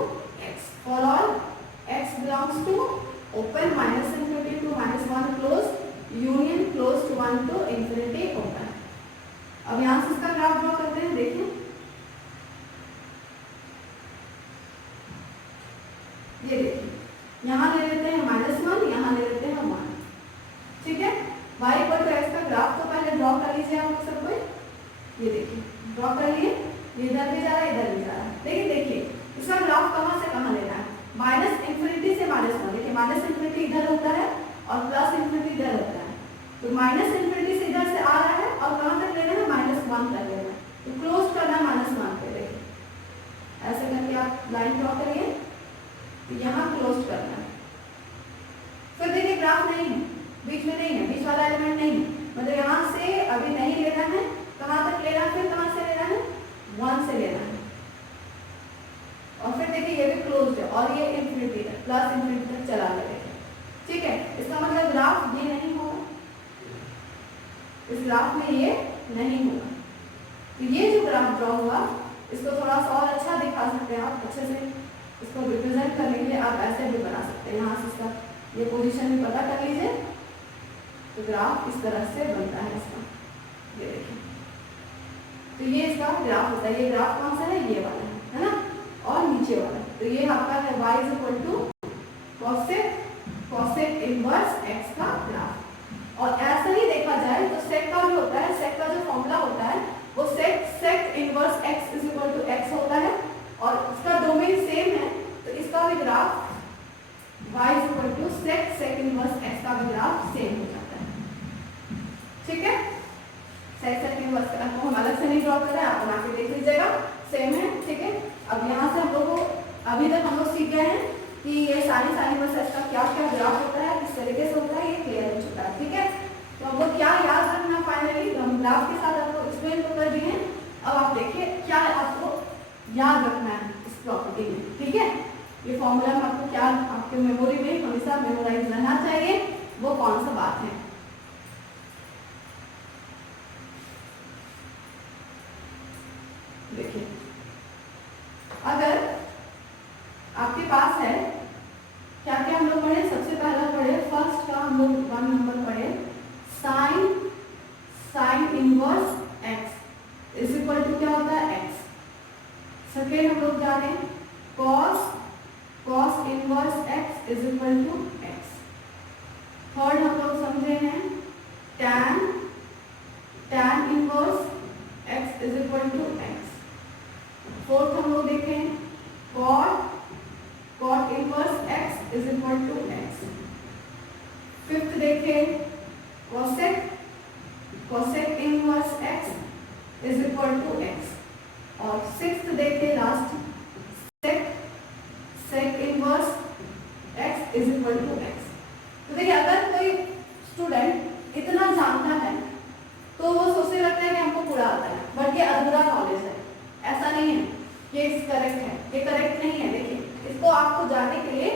x for all x belongs to open -∞ to -1 close union close 1 to infinity open. अब यहाँ से इसका ग्राफ ड्रॉ करते हैं। देखिए ये देखिए, यहाँ ले लेते हैं -1, यहाँ ले लेते हैं 1। ठीक है, y इक्वल टू x का ग्राफ तो पहले ड्रॉ कर लीजिए आप लोग सब कोई। ये देखिए ड्रॉ कर लिए, ये इधर भी जा रहा है, इधर भी जा रहा है, लेकिन देखिए इसका ग्राफ कहाँ से कहाँ लेना है, -∞ से -1। देखिए -∞ इधर होता है और +∞ इधर होता है, तो -∞ से इधर से आ रहा है और कहाँ तक लेना है, -1 तक लेना है, तो क्लोज करना -1 पे। देखिए ऐसे करके आप लाइन ड्रॉ करिए, तो यहाँ क्लोज करना है। फिर देखिए ग्राफ नहीं है, बीच में नहीं है, बीच वाला एलिमेंट नहीं है, मतलब यहाँ से अभी नहीं लेना है, कहाँ तक लेना है, फिर कहाँ से लेना है, 1 से लेना है, और फिर देखिए ये भी क्लोज्ड है और ये इंफिनिटी है, +∞ तक चला जाएगा। ठीक है, इसका मतलब ग्राफ ये नहीं होगा, इस ग्राफ में ये नहीं होगा। तो ये जो ग्राफ ड्रॉ हुआ इसको थोड़ा सा और अच्छा दिखा सकते हैं आप, अच्छे से इसको रिप्रेजेंट करने के लिए आप ऐसे भी बना सकते हैं। यहाँ से इसका ये पोजीशन भी पता कर लीजिए, तो ग्राफ इस तरह से बनता है इसका। ये देखिए, तो ये इसका ग्राफ होता है। ये ग्राफ कौन सा है, ये वाला है ना, और नीचे वाला, तो ये आपका है y is equal to cosec inverse x का ग्राफ। और ऐसा ही देखा जाए तो सेक का भी होता है, सेक का जो फॉर्मूला होता है वो sec inverse x is equal to x होता है, और इसका डोमेन सेम है, तो इसका भी graph y is equal to sec inverse x का भी ग्राफ सेम हो जाता है। ठीक है, सेक इनवर्स को हम अलग से नहीं ड्रॉ कर रहे हैं, आप बना के देख लीजिएगा, सेम है। ठीक है, अब यहाँ से हम लोग को अभी तक हम लोग सीख गए हैं कि ये साइन इनवर्स का क्या क्या ग्राफ होता है, किस तरीके से होता है, ये क्लियर हो चुका है। ठीक है, तो हमको क्या याद रखना, फाइनली हम ग्राफ के साथ आपको एक्सप्लेन तो कर दिए। अब आप देखिए क्या आपको याद रखना है इस प्रॉपर्टी में। ठीक है, ये फॉर्मूला में आपको क्या आपके मेमोरी में हमेशा मेमोराइज रहना चाहिए, वो कौन सा बात है। देखिए अगर आपके पास है, क्या क्या हम लोग पढ़े, सबसे पहला पढ़े फर्स्ट का हम लोग 1 नंबर पढ़े, sine inverse x is equal to क्या होता है x। सेकेंड हम लोग जाने cos inverse x is equal to x। Third हम लोग समझे हैं tan inverse x is equal to x। Fourth हम लोग देखें cot inverse x is equal to x। Fifth देखें cosec inverse x is equal to x। और sixth देखें last sec inverse x is equal to x। तो देखिए अगर कोई स्टूडेंट इतना जानता है तो वो सोचने लगता है कि हमको पूरा आता है, बट ये अधूरा नॉलेज है। ऐसा नहीं है ये करेक्ट है, ये करेक्ट नहीं है। देखिए इसको आपको जानने के लिए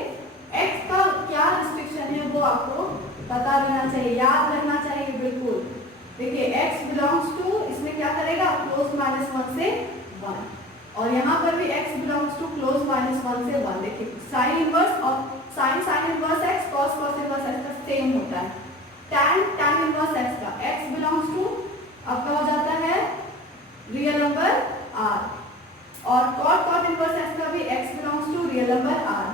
x का क्या रिस्ट्रिक्शन है वो आपको बता देना चाहिए, याद रखना चाहिए बिल्कुल। देखिए x बिलोंग्स टू, इसमें क्या करेगा क्लोज माइनस 1 से 1, और यहाँ पर भी x belongs to close minus 1 से 1। देखिए साइन इनवर्स और sine inverse x cos inverse x का सेम होता है। tan इनवर्स x का x बिलोंग्स टू आपका हो जाता है रियल नंबर r, और cot इनवर्स x का भी x belongs to real number r।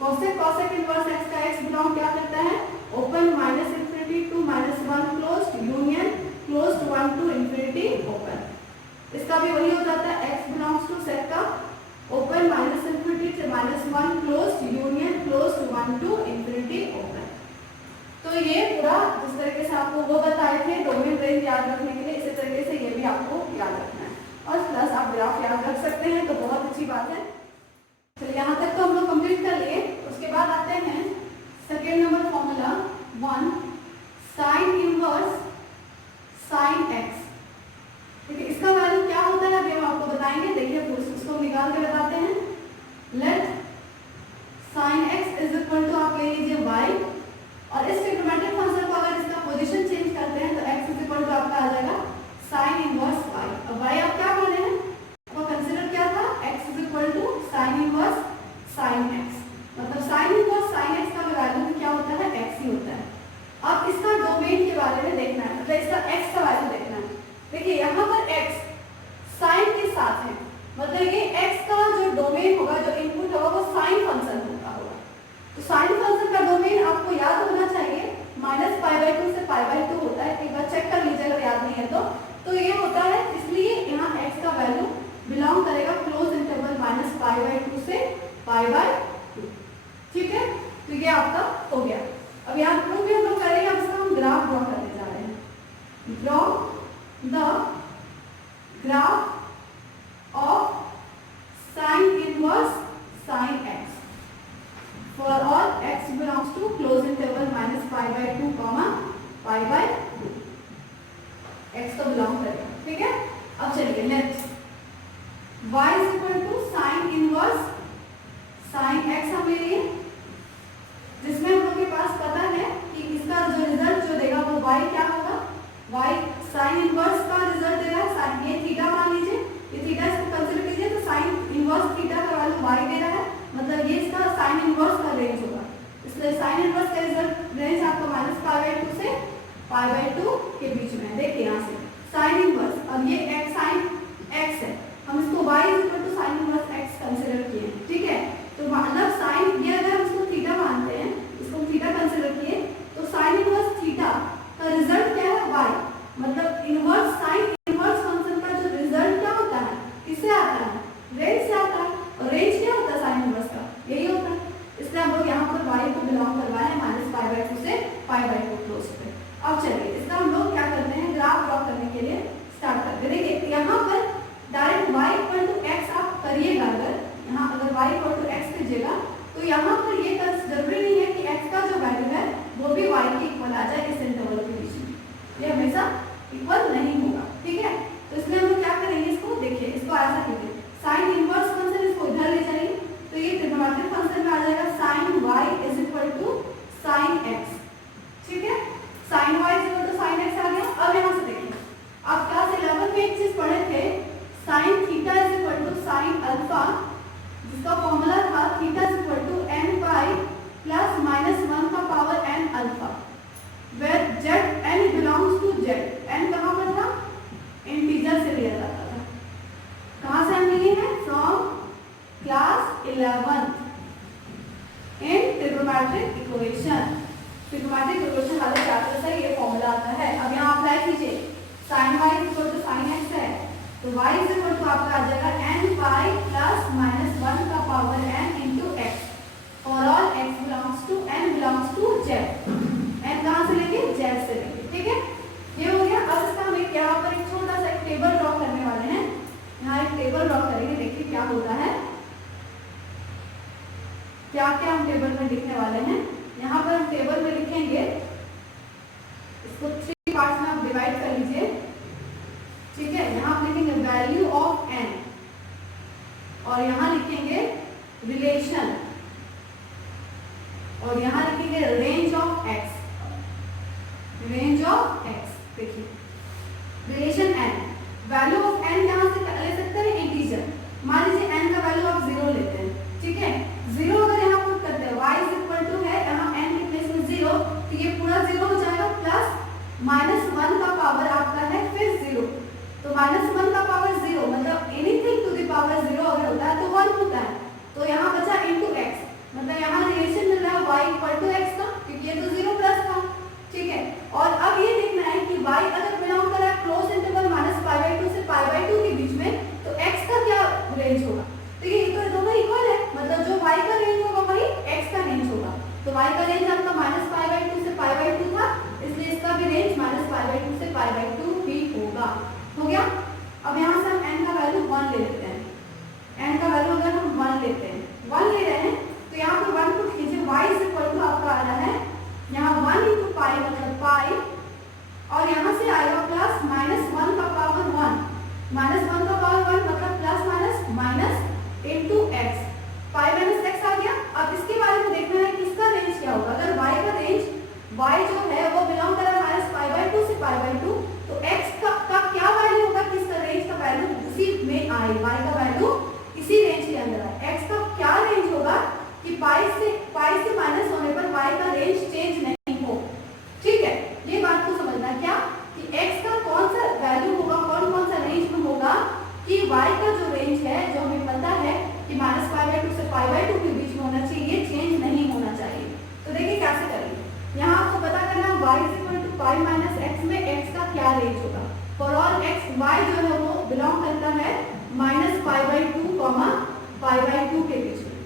cosec inverse x का x बिलोंग क्या करता है open minus infinity to minus 1 closed union closed 1 to infinity open. इसका भी वही हो जाता है x बिलोंग्स टू sec का ओपन माइनस इंफिनिटी से minus 1 closed union closed 1 to infinity open. तो ये पूरा जिस तरीके से आपको वो बताए थे डोमेन रेंज याद रखने के लिए, इसी तरीके से ये भी आपको याद रखना है, और प्लस आप ग्राफ याद रख सकते हैं तो बहुत अच्छी बात है। चलिए यहाँ तक तो हम लोग कंप्लीट कर लिए। उसके बाद आते हैं second number formula 1 sign inverse sine x। देखिए इसका वैल्यू क्या होता है अभी हम आपको बताएंगे। देखिए इसको निकाल के बताते हैं। Let sine x is equal to आप ले लीजिए y, और इस ट्रिग्नोमेट्रिक फंक्शन को अगर इसका पोजीशन चेंज करते हैं तो x इज इक्वल टू आपका आ जाएगा साइन इनवर्स y। अब y आप क्या बोले हैं, वो कंसीडर क्या था x is equal to sine inverse sine x, मतलब साइन इनवर्स साइन x का वैल्यू क्या होता है x ही होता है। अब इसका डोमेन के बारे में देखना है, मतलब इसका x का वैल्यू देखना है। देखिए यहाँ पर x साइन के साथ है, मतलब ये x का जो डोमेन होगा, जो इनपुट होगा वो साइन फंक्शन होगा। तो साइन फंक्शन का डोमेन आपको याद होना चाहिए -π/2 से π/2 होता है। एक बार चेक कर लीजिए अगर याद नहीं है तो ये होता है, इसलिए यहाँ x का वैल्यू बिलोंग करेगा क्लोज इंटरवल -π/2 से π/2। ठीक है, तो ये आपका हो गया। अब यहाँ प्रूफ भी हम लोग करेंगे। अब इसका हम ग्राफ ड्रॉ करने जा रहे हैं। Draw the graph of sine inverse sine x for all x belongs to close interval -π/2, π/2 x तो बिलोंग करेगा। ठीक है, अब चलिए next y is equal to sine inverse sine x हम ले लिए, जिसमें हम लोग के पास पता है कि इसका जो रिजल्ट जो देगा वो y क्या होगा, y साइन इनवर्स का रिजल्ट दे रहा है। साइन ये थीटा मान लीजिए, ये थीटा इसको कंसीडर कीजिए, तो साइन इनवर्स थीटा का वैल्यू y दे रहा है, मतलब ये इसका साइन इनवर्स का रेंज होगा। इसलिए साइन इनवर्स का रिजल्ट रेंज आपका -π/2 से π/2 के बीच में है। देखिए यहाँ से साइन इनवर्स, अब ये x साइन x है, हम इसको y equal to sine inverse x consider किए हैं। ठीक है, तो मतलब साइन ये अगर हम इसको थीटा मानते हैं, इसको थीटा कंसीडर किए, तो साइन इनवर्स थीटा का रिजल्ट क्या है y, मतलब इनवर्स साइन इनवर्स फंक्शन का जो रिजल्ट क्या होता है, किससे आता है, रेंज से आता है। और रेंज क्या होता है साइन इनवर्स का, यही होता है। इसलिए हम लोग यहाँ पर y को बिलोंग करवाए हैं -π/2 से π/2 क्लोज पे। अब चलिए इसका हम लोग क्या करते हैं, ग्राफ ड्रॉ करने के लिए स्टार्ट करते हैं। देखिए यहाँ पर direct y equal to x आप करिएगा, अगर y इक्वल टू x कीजिएगा तो यहाँ पर ये जरूरी नहीं है कि x का जो वैल्यू है वो भी y के इक्वल आ जाए इस इंटरवल के बीच में, ये हमेशा इक्वल नहीं होगा। ठीक है, तो इसलिए हम लोग क्या करेंगे, इसको देखिए, इसको ऐसा कीजिए, साइन इनवर्स फंक्शन इसको इधर ले जाइए, तो ये ट्रिग्नोमेट्रिक फंक्शन में आ जाएगा sine y is equal to sine x। ठीक है, sine y is equal to sine x आ गया। अब यहाँ से देखिए, आप क्लास 11 में एक चीज पढ़े थे, sine theta is equal to sine alpha, जिसका फॉर्मूला था theta is equal to n pi plus -1 का पावर n अल्फा, where z n belongs to z। n कहाँ पर था, इंटीजर से लिया जाता था। कहाँ से हम लिए हैं, फ्रॉम क्लास 11। तो y इज इक्वल टू आपका आ जाएगा n पाई प्लस माइनस 1 का power n into x for all x belongs to n belongs to z। n कहाँ से लेंगे? z से लेंगे। ठीक है, ये हो गया। अब इसका हम एक यहाँ पर एक छोटा सा एक टेबल ड्रॉ करने वाले हैं। यहाँ एक टेबल ड्रॉ करेंगे, देखिए क्या होता है, क्या क्या हम टेबल में लिखने वाले हैं। यहाँ पर हम टेबल में लिखेंगे, इसको 3 पार्ट्स में आप डिवाइड कर लीजिए। ठीक है, यहाँ आप लिखेंगे वैल्यू ऑफ n और यहाँ लिखेंगे रिलेशन और यहाँ लिखेंगे range of x, range of x। देखिए relation n, value of n यहाँ से ले सकते हैं इंटीजर। मान लीजिए n का वैल्यू आप 0 लेते हैं। ठीक है, 0 अगर यहाँ पुट करते हैं y इज इक्वल टू है, यहाँ n के प्लेस में 0, तो ये पूरा 0 हो जाएगा प्लस माइनस 1 का पावर आपका है फिर 0, तो माइनस 1 का पावर 0 मतलब एनीथिंग टू द पावर 0 अगर होता है तो 1 होता है। तो यहाँ बचा इनटू x, मतलब यहाँ रिलेशन मिल रहा है y इक्वल टू x का, क्योंकि ये तो 0 प्लस था। ठीक है, और अब ये देखना है कि y अगर बिलोंग कर रहा है क्लोज इंटरवल -π/2 से π/2 के बीच में, तो x का क्या रेंज होगा? तो ये तो दोनों इक्वल है, मतलब जो y का रेंज होगा वही x का रेंज होगा। तो y का रेंज आपका -π/2 से π/2 था, इसलिए इसका भी रेंज -π/2 से π/2 ही होगा। हो गया। अब यहाँ से हम n का वैल्यू 1 ले लेते हैं। n का वैल्यू अगर हम 1 लेते हैं, 1 ले रहे हैं, तो यहाँ पे 1 पुट कीजिए, y इज इक्वल टू आपका आ रहा है यहाँ 1 इंटू पाई मतलब पाई, और यहाँ से आएगा प्लस माइनस 1 का पावर 1, माइनस 1 का पावर 1 मतलब plus minus minus into x, pi minus x आ गया। अब इसके बारे में देखना है कि इसका रेंज क्या होगा। अगर y का रेंज, y जो है वो बिलोंग कर रहा है -π/2 से π/2, तो x का क्या वैल्यू होगा कि इसका रेंज का वैल्यू उसी में आए, y का वैल्यू इसी रेंज के अंदर आए। x का क्या रेंज होगा कि पाई से माइनस होने पर y का रेंज चेंज नहीं हो। ठीक है, ये बात को समझना क्या कि x का कौन सा वैल्यू होगा, कौन कौन सा रेंज में होगा कि y का जो रेंज है, जो हमें पता है कि -π/2 से π/2 के बीच में होना चाहिए, ये चेंज नहीं होना चाहिए। तो देखिए कैसे करेंगे, यहाँ आपको पता करना y = π - x में x का क्या रेंज होगा। फॉर ऑल x, y जो है वो बिलोंग करता है -π/2, π/2 के बीच में।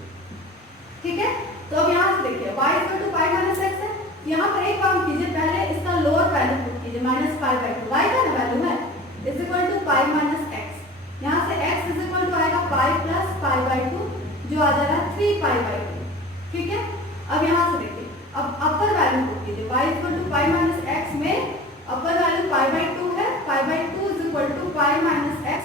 ठीक है, तो अब यहाँ से देखिए y = π - x है। यहाँ पर एक काम कीजिए, पहले इसका लोअर वैल्यू पुट कीजिए -π/2, y का वैल्यू है = π - x। यहाँ से x = आएगा पाई प्लस π/2, जो आ जाएगा 3π/2। ठीक है, अब यहाँ से देखिए, अब अपर वैल्यू पुट कीजिए, y = π - x में अपर वैल्यू π/2 है, π/2 = π - x,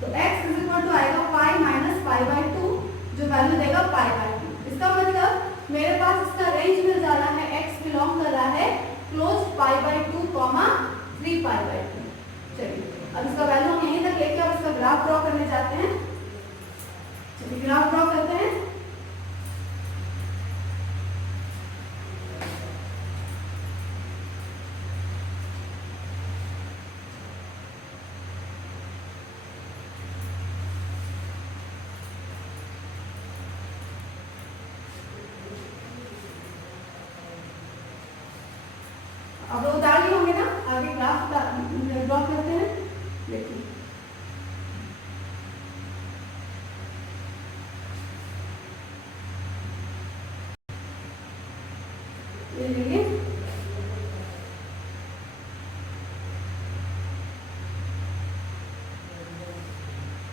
तो x = आएगा π - π/2, जो वैल्यू देगा π/2। इसका मतलब मेरे पास इसका रेंज मिल जा रहा है, x बिलोंग कर रहा है क्लोज π/2, 3π/2। चलिए, अब इसका वैल्यू हम यहीं तक लेके अब इसका ग्राफ ड्रॉ करने जाते हैं। चलिए ग्राफ ड्रॉ करते हैं। अब उतार लिए होंगे ना, आगे ग्राफ ड्रॉ करते हैं। देखिए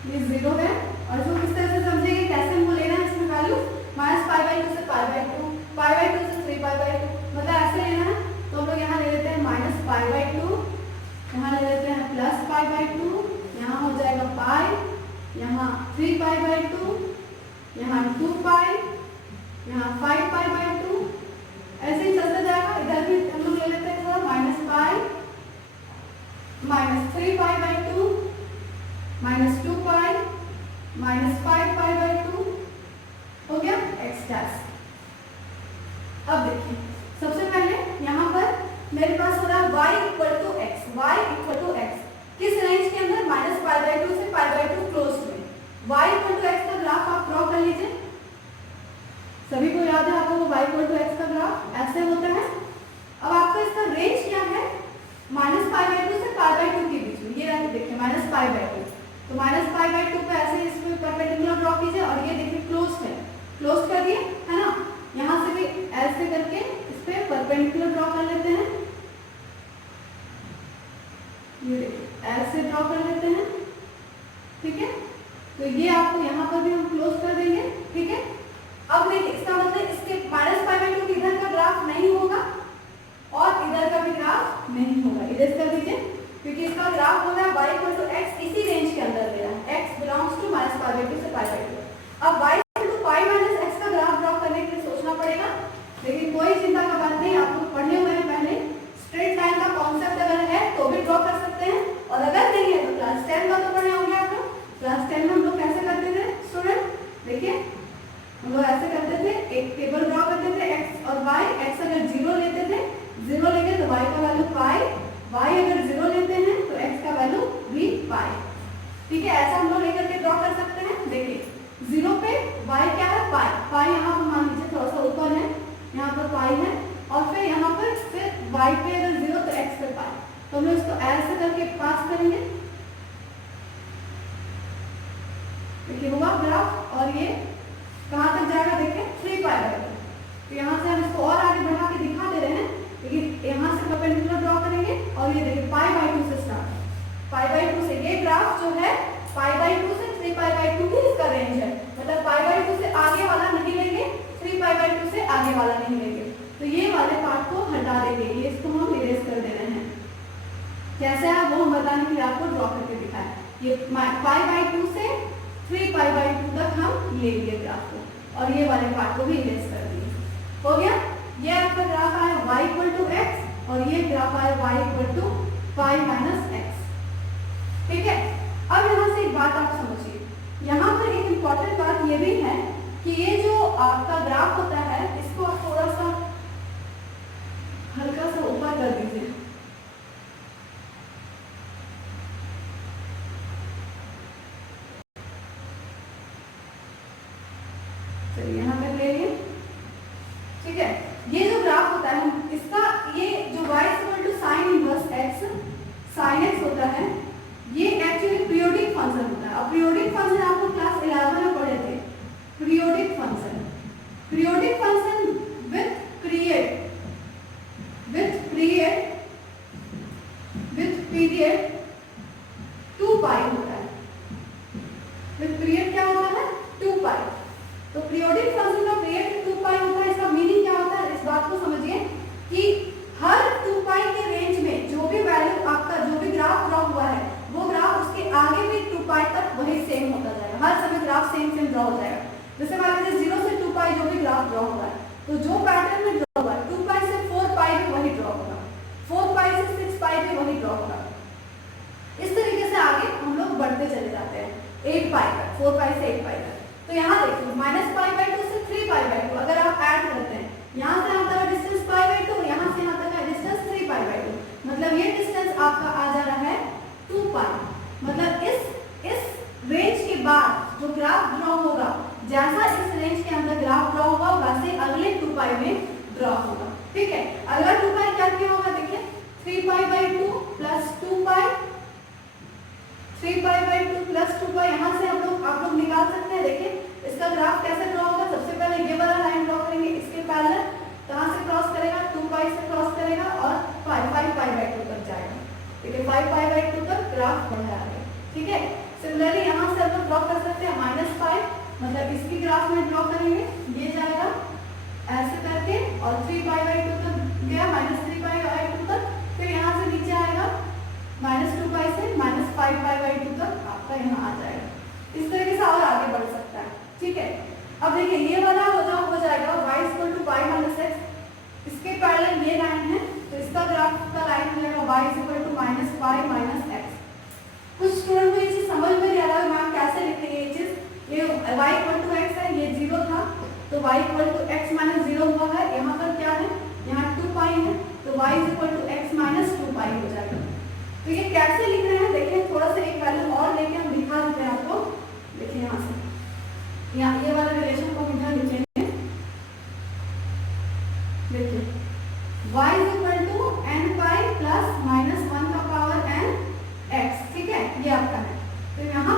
ये 0 है, और इसको किस तरह से समझेंगे, कैसे हमको लेना है इसमें वैल्यू, -π/2 से π/2, π/2 से 3π/2, मतलब ऐसे लेना है। तो हम लोग यहाँ ले लेते हैं -π/2, यहाँ ले लेते हैं +π/2, यहाँ हो जाएगा पाई, यहाँ 3π/2, यहाँ 2π, यहाँ 5π/2, ऐसे ही चलता जाएगा। इधर भी हम लोग ले लेते हैं थोड़ा -π, -3π/2, -2π, -5π/2, हो गया x'। अब देखिए, सबसे पहले यहाँ पर मेरे पास हो रहा है y = x, y = x किस रेंज के अंदर, -π/2 से π/2 क्लोज में। y = x का ग्राफ आप ड्रॉ कर लीजिए। सभी को याद है आपको y = x का ग्राफ ऐसे होता है। अब आपका इसका रेंज क्या है, -π/2 से π/2 के बीच में। ये देखिए -π/2, तो -π/2 पे ऐसे इसको परपेंडिकुलर ड्रॉ कीजिए और ये देखिए क्लोज है, क्लोज कर दिए है ना। यहाँ से भी ऐसे करके इस पे परपेंडिकुलर ड्रॉ कर लेते हैं, ये देखिए ऐसे ड्रॉ कर लेते हैं, ठीक है। तो ये आपको यहाँ पर भी हम क्लोज कर देंगे, ठीक है। अब देखिए इसका मतलब इसके -π/2 इधर का ग्राफ नहीं होगा और इधर का भी ग्राफ नहीं होगा, इधर कर दीजिए, क्योंकि इसका ग्राफ हो रहा है y इक्वल टू x, इसी रेंज के अंदर दे रहा है, x बिलोंग्स टू -π/2 से π/2। अब y equal to π minus x का ग्राफ ड्रॉ करने के लिए सोचना पड़ेगा, लेकिन कोई चिंता का बात नहीं, आप लोग पढ़े हुए हैं पहले। स्ट्रेट लाइन का कॉन्सेप्ट अगर है तो भी ड्रॉ कर सकते हैं, और अगर नहीं है तो क्लास 10 का तो पढ़े होंगे आप लोग। क्लास 10 में हम लोग कैसे करते थे स्टूडेंट, देखिए हम लोग ऐसे करते थे, एक टेबल ड्रॉ करते थे x और y, x अगर 0 लेते थे, 0 लेंगे तो y का वैल्यू पाई, y अगर 0 लेते हैं तो x का वैल्यू भी पाई, ठीक है। ऐसा हम लोग लेकर के ड्रॉ कर सकते हैं। देखिए 0 पे y क्या है, पाई, पाई यहाँ पर मान लीजिए थोड़ा सा ऊपर है, यहाँ पर पाई है, और फिर यहाँ पर फिर y पे अगर 0 तो x पे पाई, तो हम लोग इसको ऐसे करके पास करेंगे, देखिए हुआ ग्राफ, और ये कहाँ तक जाएगा देखिए 3π/2। तो यहाँ से हम इसको और आगे बढ़ा के दिखा दे रहे हैं, लेकिन यहाँ से परपेंडिकुलर ड्रॉ करेंगे, और ये देखिए π/2 से स्टार्ट, π/2 से ये ग्राफ जो है π/2 से 3π/2 की इसका रेंज है, मतलब π/2 से आगे वाला नहीं लेंगे, 3π/2 से आगे वाला नहीं लेंगे, तो ये वाले पार्ट को हटा देंगे, ये इसको हम इरेज कर दे रहे हैं। कैसे है वो हम बताने के लिए आपको ड्रॉ करके दिखाएं। ये π/2 से 3π/2 तक हम ले लिए ग्राफ को, और ये वाले पार्ट को भी इरेज कर दिए, हो गया। ये आपका ग्राफ आया y इक्वल टू x, और ये ग्राफ आया y equal to π minus x, ठीक है। अब यहाँ से एक बात आप समझिए, यहाँ पर एक इम्पॉर्टेंट बात ये भी है कि ये जो आपका ग्राफ होता है, इसको आप थोड़ा सा हल्का सा ऊपर कर दीजिए, चलिए यहाँ पे ले लिए, ठीक है। ये जो ग्राफ होता है इसका, ये जो y equal to sine inverse x, sine x होता है, ये एक्चुअली पीरियोडिक फंक्शन होता है। अब पीरियोडिक फंक्शन आपको क्लास 11 में पढ़े थे, periodic function, periodic function with period, with period 2π होता है, विथ पीरियड क्या होता है 2π। तो पीरियोडिक फंक्शन का पीरियड 2π होता है, इसका मीनिंग क्या होता है, इस बात को समझिए कि हर 2π के रेंज में जो भी वैल्यू आपका, जो भी ग्राफ ड्रॉ हुआ है, वो ग्राफ उसके आगे भी 2π तक वही सेम होता जाएगा, हर समय ग्राफ सेम ड्रॉ हो जाएगा। जैसे मान लीजिए 0 से 2π जो भी ग्राफ ड्रॉ हुआ है, तो जो पैटर्न में ड्रॉ हुआ है 2π से 4π भी वही ड्रॉ होगा, 4π से 6π भी वही ड्रॉ होगा। इस तरीके से आगे हम लोग बढ़ते चले जाते हैं 8π तक, 4π से 8π तक। तो यहाँ देखिए -π/2 से 3π/2 अगर आप ऐड करते हैं, यहाँ से यहाँ तक का डिस्टेंस π/2, यहाँ से यहाँ तक का डिस्टेंस 3π/2, मतलब ये डिस्टेंस आपका आ जा रहा है 2π। मतलब इस रेंज के बाद जो ग्राफ ड्रॉ होगा, जैसा इस रेंज के अंदर ग्राफ ड्रॉ होगा वैसे अगले 2π में ड्रॉ होगा, ठीक है। अगला 2π क्या क्या होगा देखिए, 3π/2 प्लस 2π, 3π/2 प्लस 2π, यहाँ से आप लोग निकाल सकते हैं। देखिए इसका ग्राफ कैसे ड्रॉ होगा, सबसे पहले ये वाला लाइन ड्रॉ करेंगे, इसके पैरेलल कहाँ से क्रॉस करेगा, 2π से क्रॉस करेगा और 5π/2 तक जाएगा, ठीक है। 5π/2 तक ग्राफ बढ़ रहा है, ठीक है। सिमिलरली यहाँ से आप लोग ड्रॉ कर सकते हैं -5, मतलब इसकी ग्राफ में ड्रॉ करेंगे, ये जाएगा ऐसे करके और 3π/2 तक गया, -3π/2 तक, फिर यहाँ से नीचे आएगा -2π से -5π/2 तक आपका यहाँ आ जाएगा। इस तरीके से और आगे बढ़ सकता है, ठीक है। अब देखिए ये वाला हो जाएगा y equal to π minus x, इसके पैरेलल ये लाइन है, तो इसका ग्राफ का लाइन हो जाएगा y equal to -π minus x। कुछ स्टूडेंट को ये चीज समझ में नहीं आ रहा है मैम कैसे लिखते हैं ये चीज, ये y इक्वल टू x है, ये 0 था, तो y equal to x minus 0 हुआ है, यहाँ पर क्या है, यहाँ 2π है, तो y equal to x minus 2π हो जाएगा। तो ये कैसे लिख रहे हैं देखिए, थोड़ा सा एक वैल्यू और लेके हम दिखा देते हैं आपको। देखिए यहाँ से, यहाँ ये वाला रिलेशन को हम इधर लिखेंगे, देखिए y equal to n π plus -1 का पावर n x, ठीक है, ये आपका है। तो यहाँ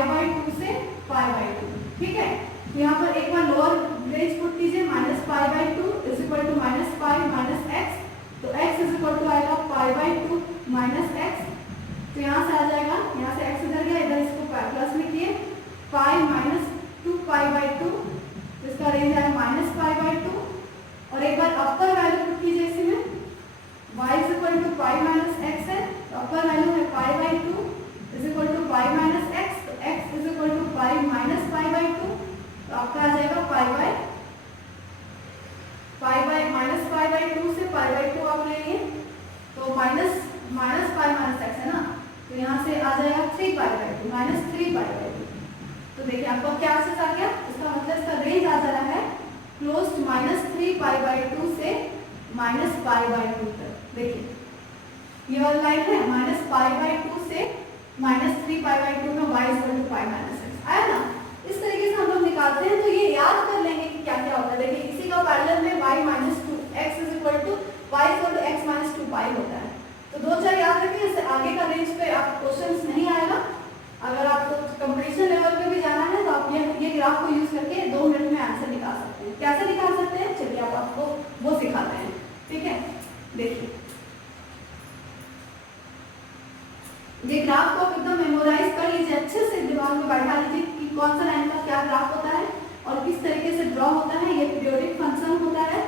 π/2 से π/2, ठीक है। तो यहाँ पर एक बार लोअर रेंज पुट कीजिए, -π/2 is equal to -π minus x, तो x इज इक्वल टू आएगा π/2 माइनस x, तो यहाँ से आ जाएगा, यहाँ से x इधर गया, इधर इसको प्लस लिखिए, π माइनस 2π/2, इसका रेंज है -π/2, और एक बार अपर वैल्यू पुट कीजिए इसमें, y is equal to π minus x है, तो अपर वैल्यू है π/2 is equal to π minus x, तो x is equal to π minus π/2, तो आपका आ जाएगा माइनस π/2 से π/2 आप लेंगे, तो माइनस π माइनस x है ना, तो यहाँ से आ जाएगा 3π/2 माइनस 3π/2, तो देखिए आपका क्या आंसर आ गया, इसका मतलब इसका रेंज आ जा रहा है क्लोज माइनस 3π/2 से माइनस π/2 तक। देखिए ये वाला लाइन है माइनस π/2 से माइनस 3π/2 में y equal to π minus x आया ना। इस तरीके से हम लोग निकालते हैं, तो ये याद कर लेंगे कि क्या क्या होता है। देखिए इसी का पैरेलल में y minus 2 x is equal to y equal to x minus 2π होता है, तो दो चार याद रखिए, इससे आगे का रेंज पे आप क्वेश्चंस नहीं आएगा। अगर आपको कंपटीशन लेवल पे भी जाना है तो आप ये ग्राफ को यूज करके 2 मिनट में आंसर निकाल सकते हैं। कैसे निकाल सकते हैं, चलिए आप आपको वो सिखाते हैं, ठीक है। देखिए ये ग्राफ को आप एकदम मेमोराइज कर लीजिए, अच्छे से दिमाग में बैठा लीजिए कि कौन सा लाइन का क्या ग्राफ होता है और किस तरीके से ड्रॉ होता है, ये पीरियोडिक फंक्शन होता है,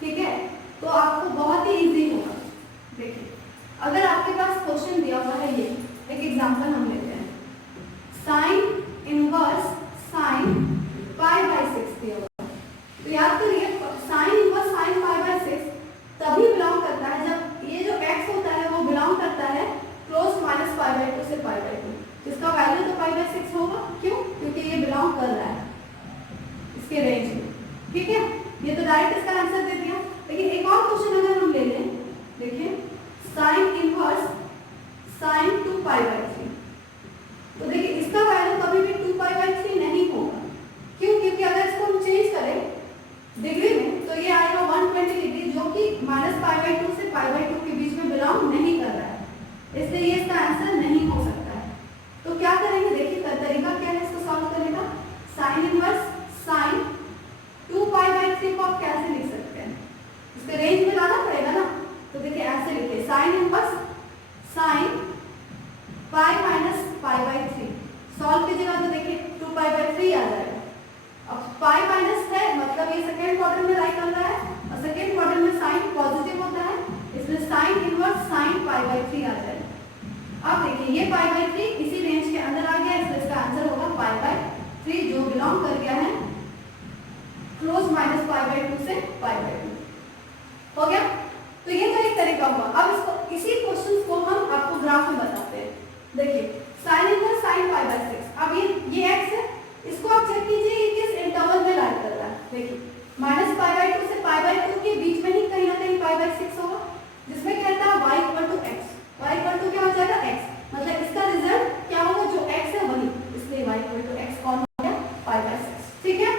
ठीक है। तो आपको बहुत ही इजी होगा। देखिए अगर आपके पास क्वेश्चन दिया हुआ है, ये एक एग्जांपल हम लेते हैं, साइन इनवर्स साइन π/6 दिया हुआ है, तो याद करिए साइन इनवर्स साइन π/6 तभी बिलोंग करता है जब ये जो x होता है वो बिलोंग करता है क्लोज माइनस π/2 से π/2, जिसका वैल्यू तो π/6 होगा। क्यों? क्योंकि ये बिलोंग कर रहा है इसके रेंज में, ठीक है। ये तो डायरेक्ट इसका आंसर दे दिया। लेकिन एक और क्वेश्चन अगर हम ले लें, देखिए साइन इनवर्स साइन 2π/3, तो देखिए इसका वैल्यू कभी भी 2π/3 नहीं होगा। क्यों? क्योंकि अगर इसको हम चेंज करें डिग्री में तो ये आएगा 120 डिग्री, जो कि -π/2 से π/2 के बीच में बिलोंग नहीं कर रहा है, इसलिए ये इसका आंसर नहीं हो सकता है। तो क्या करेंगे, देखिए तरीका क्या है इसको सॉल्व करने का। साइन इनवर्स साइन 2π/3 को आप कैसे लिख सकते हैं, इसके रेंज में लाना पड़ेगा ना, तो देखिए ऐसे लिखिए sine inverse sine π minus π/3, solve कीजिएगा तो देखिए 2π/3 आ जाएगा। अब π माइनस है मतलब ये सेकंड क्वाड्रेंट में लाई कर रहा है, और सेकंड क्वाड्रेंट में साइन पॉजिटिव होता है, इसलिए साइन इनवर्स साइन π/3 आ जाएगा। अब देखिए ये π/3 इसी रेंज के अंदर आ गया, इसलिए इसका आंसर होगा π/3 जो बिलोंग कर गया है क्लोज माइनस π/2 से π/2 हो गया। तो ये तो एक तरीका हुआ। अब इसको इसी क्वेश्चन को हम आपको ग्राफ में बताते हैं। देखिए साइन इनवर्स साइन π/6, अब ये x है, इसको आप चेक कीजिए ये किस इंटरवल में लाई कर रहा है। देखिए -π/2 से π/2 के बीच में ही कहीं ना कहीं π/6 होगा, जिसमें कहता है y equal to x, y equal to क्या हो जाएगा x, मतलब इसका रिजल्ट क्या होगा, जो x है वही, इसलिए y इक्वल टू x कौन हो गया, π/6, ठीक है।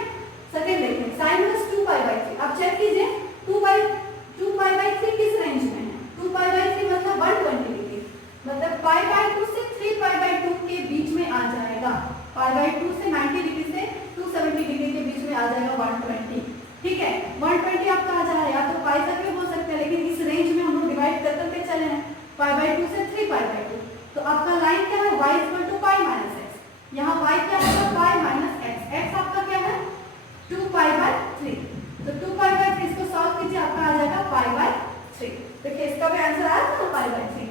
सेकंड देखिए साइन इनवर्स 2π/3, आप चेक कीजिए 2π/3 किस रेंज में है, 2π/3 मतलब 120 डिग्री, मतलब π/2 से 3π/2 के बीच में आ जाएगा, π/2 से 90 डिग्री से 270 डिग्री के बीच में आ जाएगा 120, ठीक है। 120 आपका आ जा रहा है, या तो पाई तक भी हो सकता है, लेकिन इस रेंज में हम लोग डिवाइड कर करके चले हैं π/2 से 3π/2, तो आपका लाइन क्या है, y equal to π minus x, यहाँ y क्या होगा π माइनस x, x आपका क्या है 2π/3, तो 2π/3 इसको सॉल्व कीजिए, आपका आ जाएगा π/3। देखिए इसका भी आंसर आया था ना π/3।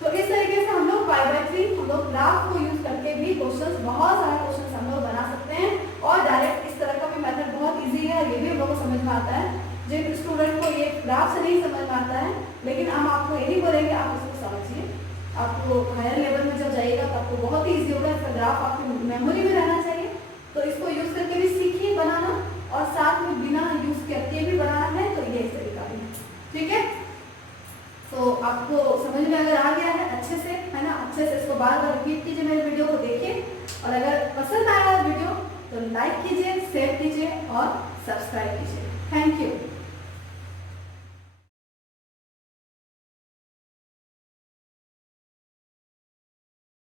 तो इस तरीके से हम लोग π/3 हम लोग ग्राफ को यूज करके भी क्वेश्चंस, बहुत सारे क्वेश्चंस हम लोग बना सकते हैं, और डायरेक्ट इस तरह का भी मेथड बहुत इजी है, ये भी हम लोग को समझ में आता है। जिन स्टूडेंट को ये ग्राफ से नहीं समझ में आता है, लेकिन हम आपको यही बोलेंगे आप इसको समझिए, आपको हायर लेवल में जब जाइएगा तो आपको बहुत ही ईजी होगा, इसका ग्राफ आपकी मेमोरी में रहना चाहिए, तो इसको यूज करके भी सीखिए बनाना, और साथ में बिना यूज करके भी बनाना है, तो ये इस तरीका भी है, ठीक है। तो आपको समझ में अगर आ गया है अच्छे से, है ना, अच्छे से इसको बार बार रिपीट कीजिए, मेरे वीडियो को देखिए, और अगर पसंद आया वीडियो तो लाइक कीजिए, शेयर कीजिए और सब्सक्राइब कीजिए। Thank you.